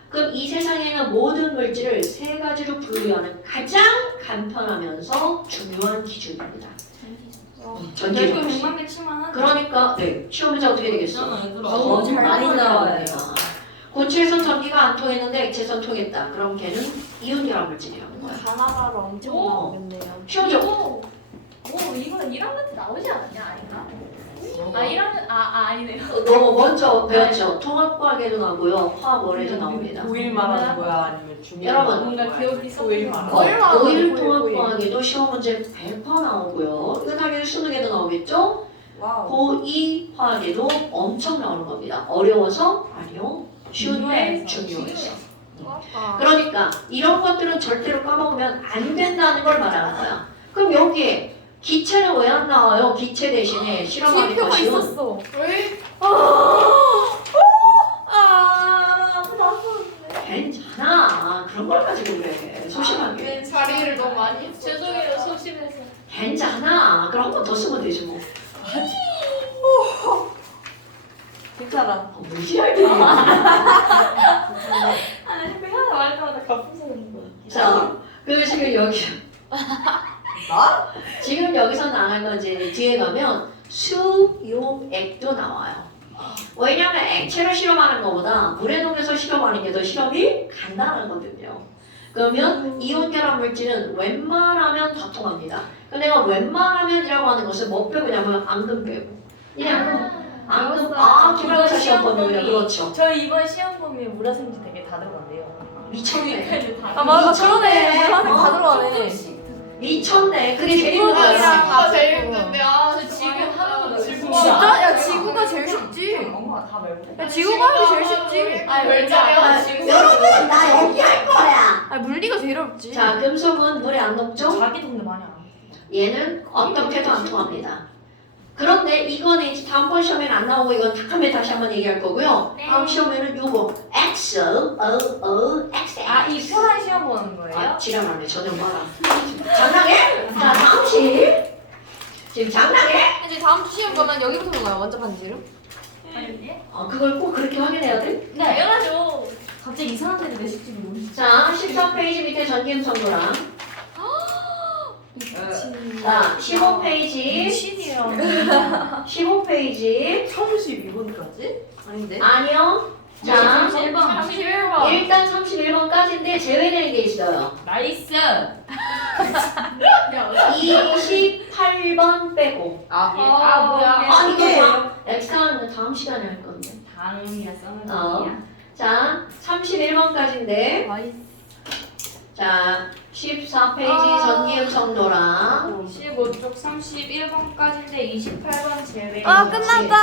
그럼 이 세상에는 모든 물질을 세 가지로 분류하는 가장 간편하면서 중요한 기준입니다. 전기 별표 정식. 100만 개 치면 하죠. 그러니까 네, 시험 문제 어떻게 되겠어? 너무 잘 많이 나와요. 고체에선 전기가 안 통했는데 액체에선 통했다. 그럼 걔는 이온 결합 물질이라는 거야. 가나다로 엄청 오. 나오겠네요. 시험죠? 이거는 1학년 때 나오지 않았냐? 아닌가? 아 1학년 아니네요. 너무 먼저 배웠죠. 통합과학에도 나오고요. 화학원에도 나옵니다. 고일 말하는 거야 아니면 중일 여러분, 말하는 뭔가 거야? 기억이 고일 섞이는 말하는 거야. 거야. 오일 고일, 고일. 통합과학에도 시험 문제 100% 나오고요. 은하계도 수능에도 나오겠죠? 와우. 고2 화학에도 엄청 나오는 겁니다. 어려워서 아니요. 쉬운데 중요해서. 아. 그러니까 이런 것들은 절대로 까먹으면 안 된다는 걸 말하는 거야. 그럼 여기에 기체는 왜 안 나와요? 기체 대신에 실험하는 지표가 것이 있었어. 왜? 괜찮아. 그런 걸 가지고 그래. 소심하게. 자리를 너무 많이 했어. 죄송해요 소심해서. 괜찮아. 그럼 한 번 더 쓰면 되지 뭐. 괜찮아. 무시할 때. 아니 그 하나 말 때마다 갑분사는 거야. 자, 그 지금 여기. 나? 지금 여기서 나갈 건지 뒤에 가면 수용액도 나와요. 왜냐면 액체를 실험하는 것보다 물에 녹여서 실험하는 게 더 실험이 간단하거든요. 그러면 이온 결합 물질은 웬만하면 다 통합니다. 근데 내가 웬만하면이라고 하는 것은 뭐 빼고냐면 앙금 빼고. 그냥 앙금 기말고사 시험 보면 그냥 그렇죠. 저희 이번 시험 보면 물화생지 되게 다 들어간대요. 미쳤네. 아 맞아. 미쳤네. 그러네. 물화생 다 어? 들어가네. 미쳤네. 그게 제일 힘든 거야. 지구가 제일 힘든데 저 지금 하는 거 지구가 진짜? 야 지구가 제일 쉽지. 엄마가 다 말고. 야 지구가 하는 게 제일 쉽지. 아 별자리야. 지금 여러분 나 여기 할 거야. 아 물리가 제일 어렵지. 자, 금속은 물에 안 녹죠? 자기 동네 많이 안. 얘는 어떻게도 안 통합니다. 그런데 이거는 이제 다음번 시험에는 안 나오고 이건 탁하면 다시 한번 얘기할 거고요. 네. 다음 시험에는 요거 X O X 아, 이 표란 시험 보는 거예요? 아, 지랄하네. 저좀 봐라. 장난해? 자, 다음 시. 지금 장난해? 이제 다음 주 시험 보면 여기부터 보는 거야. 먼저 반지름. 아니, 그걸 꼭 그렇게 확인해야 돼? 당연하죠. 갑자기 이상한 데를 왜 식지 모르겠어. 자, 14페이지 밑에 전기음성도랑. 자, 15페이지. 신이랑 15페이지. 32번까지? 아닌데? 아니요. 자, 31번. 일단 31번까지인데 제외되는 게 있어요. 나이스. 28번 빼고. 아, 뭐야. 아니, 이거 엑스트라는 다음 시간에 할 건데. 다음이야, 써는 어. 거야. 자, 31번까지인데. 자, 14페이지 전기음성도랑. 15쪽 31번까지인데 28번 제외. 아, 끝났다.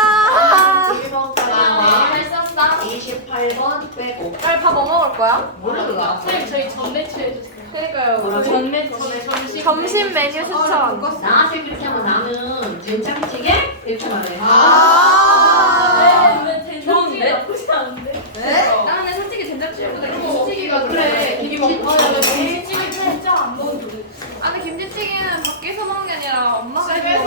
31번까지인데. 잘 썼다. 28번 빼고. 빨리 밥 뭐 먹을 거야? 몰라. 선생님 저희 전매추 해주세요. 그러니까요. 뭐라고? 전매 점심 메뉴 추천. 나한테 그렇게 하면 나는 된장찌개? 이렇게 말해. 아. 왜 된장찌개 좋은데? 나쁘지 않은데? 나는 솔직히 된장찌개보다 김치찌개가 그래. 김치 김치찌개 진짜 안 먹어도 돼. 아니 김치찌개는 밖에서 먹는 게 아니라 엄마가 집에서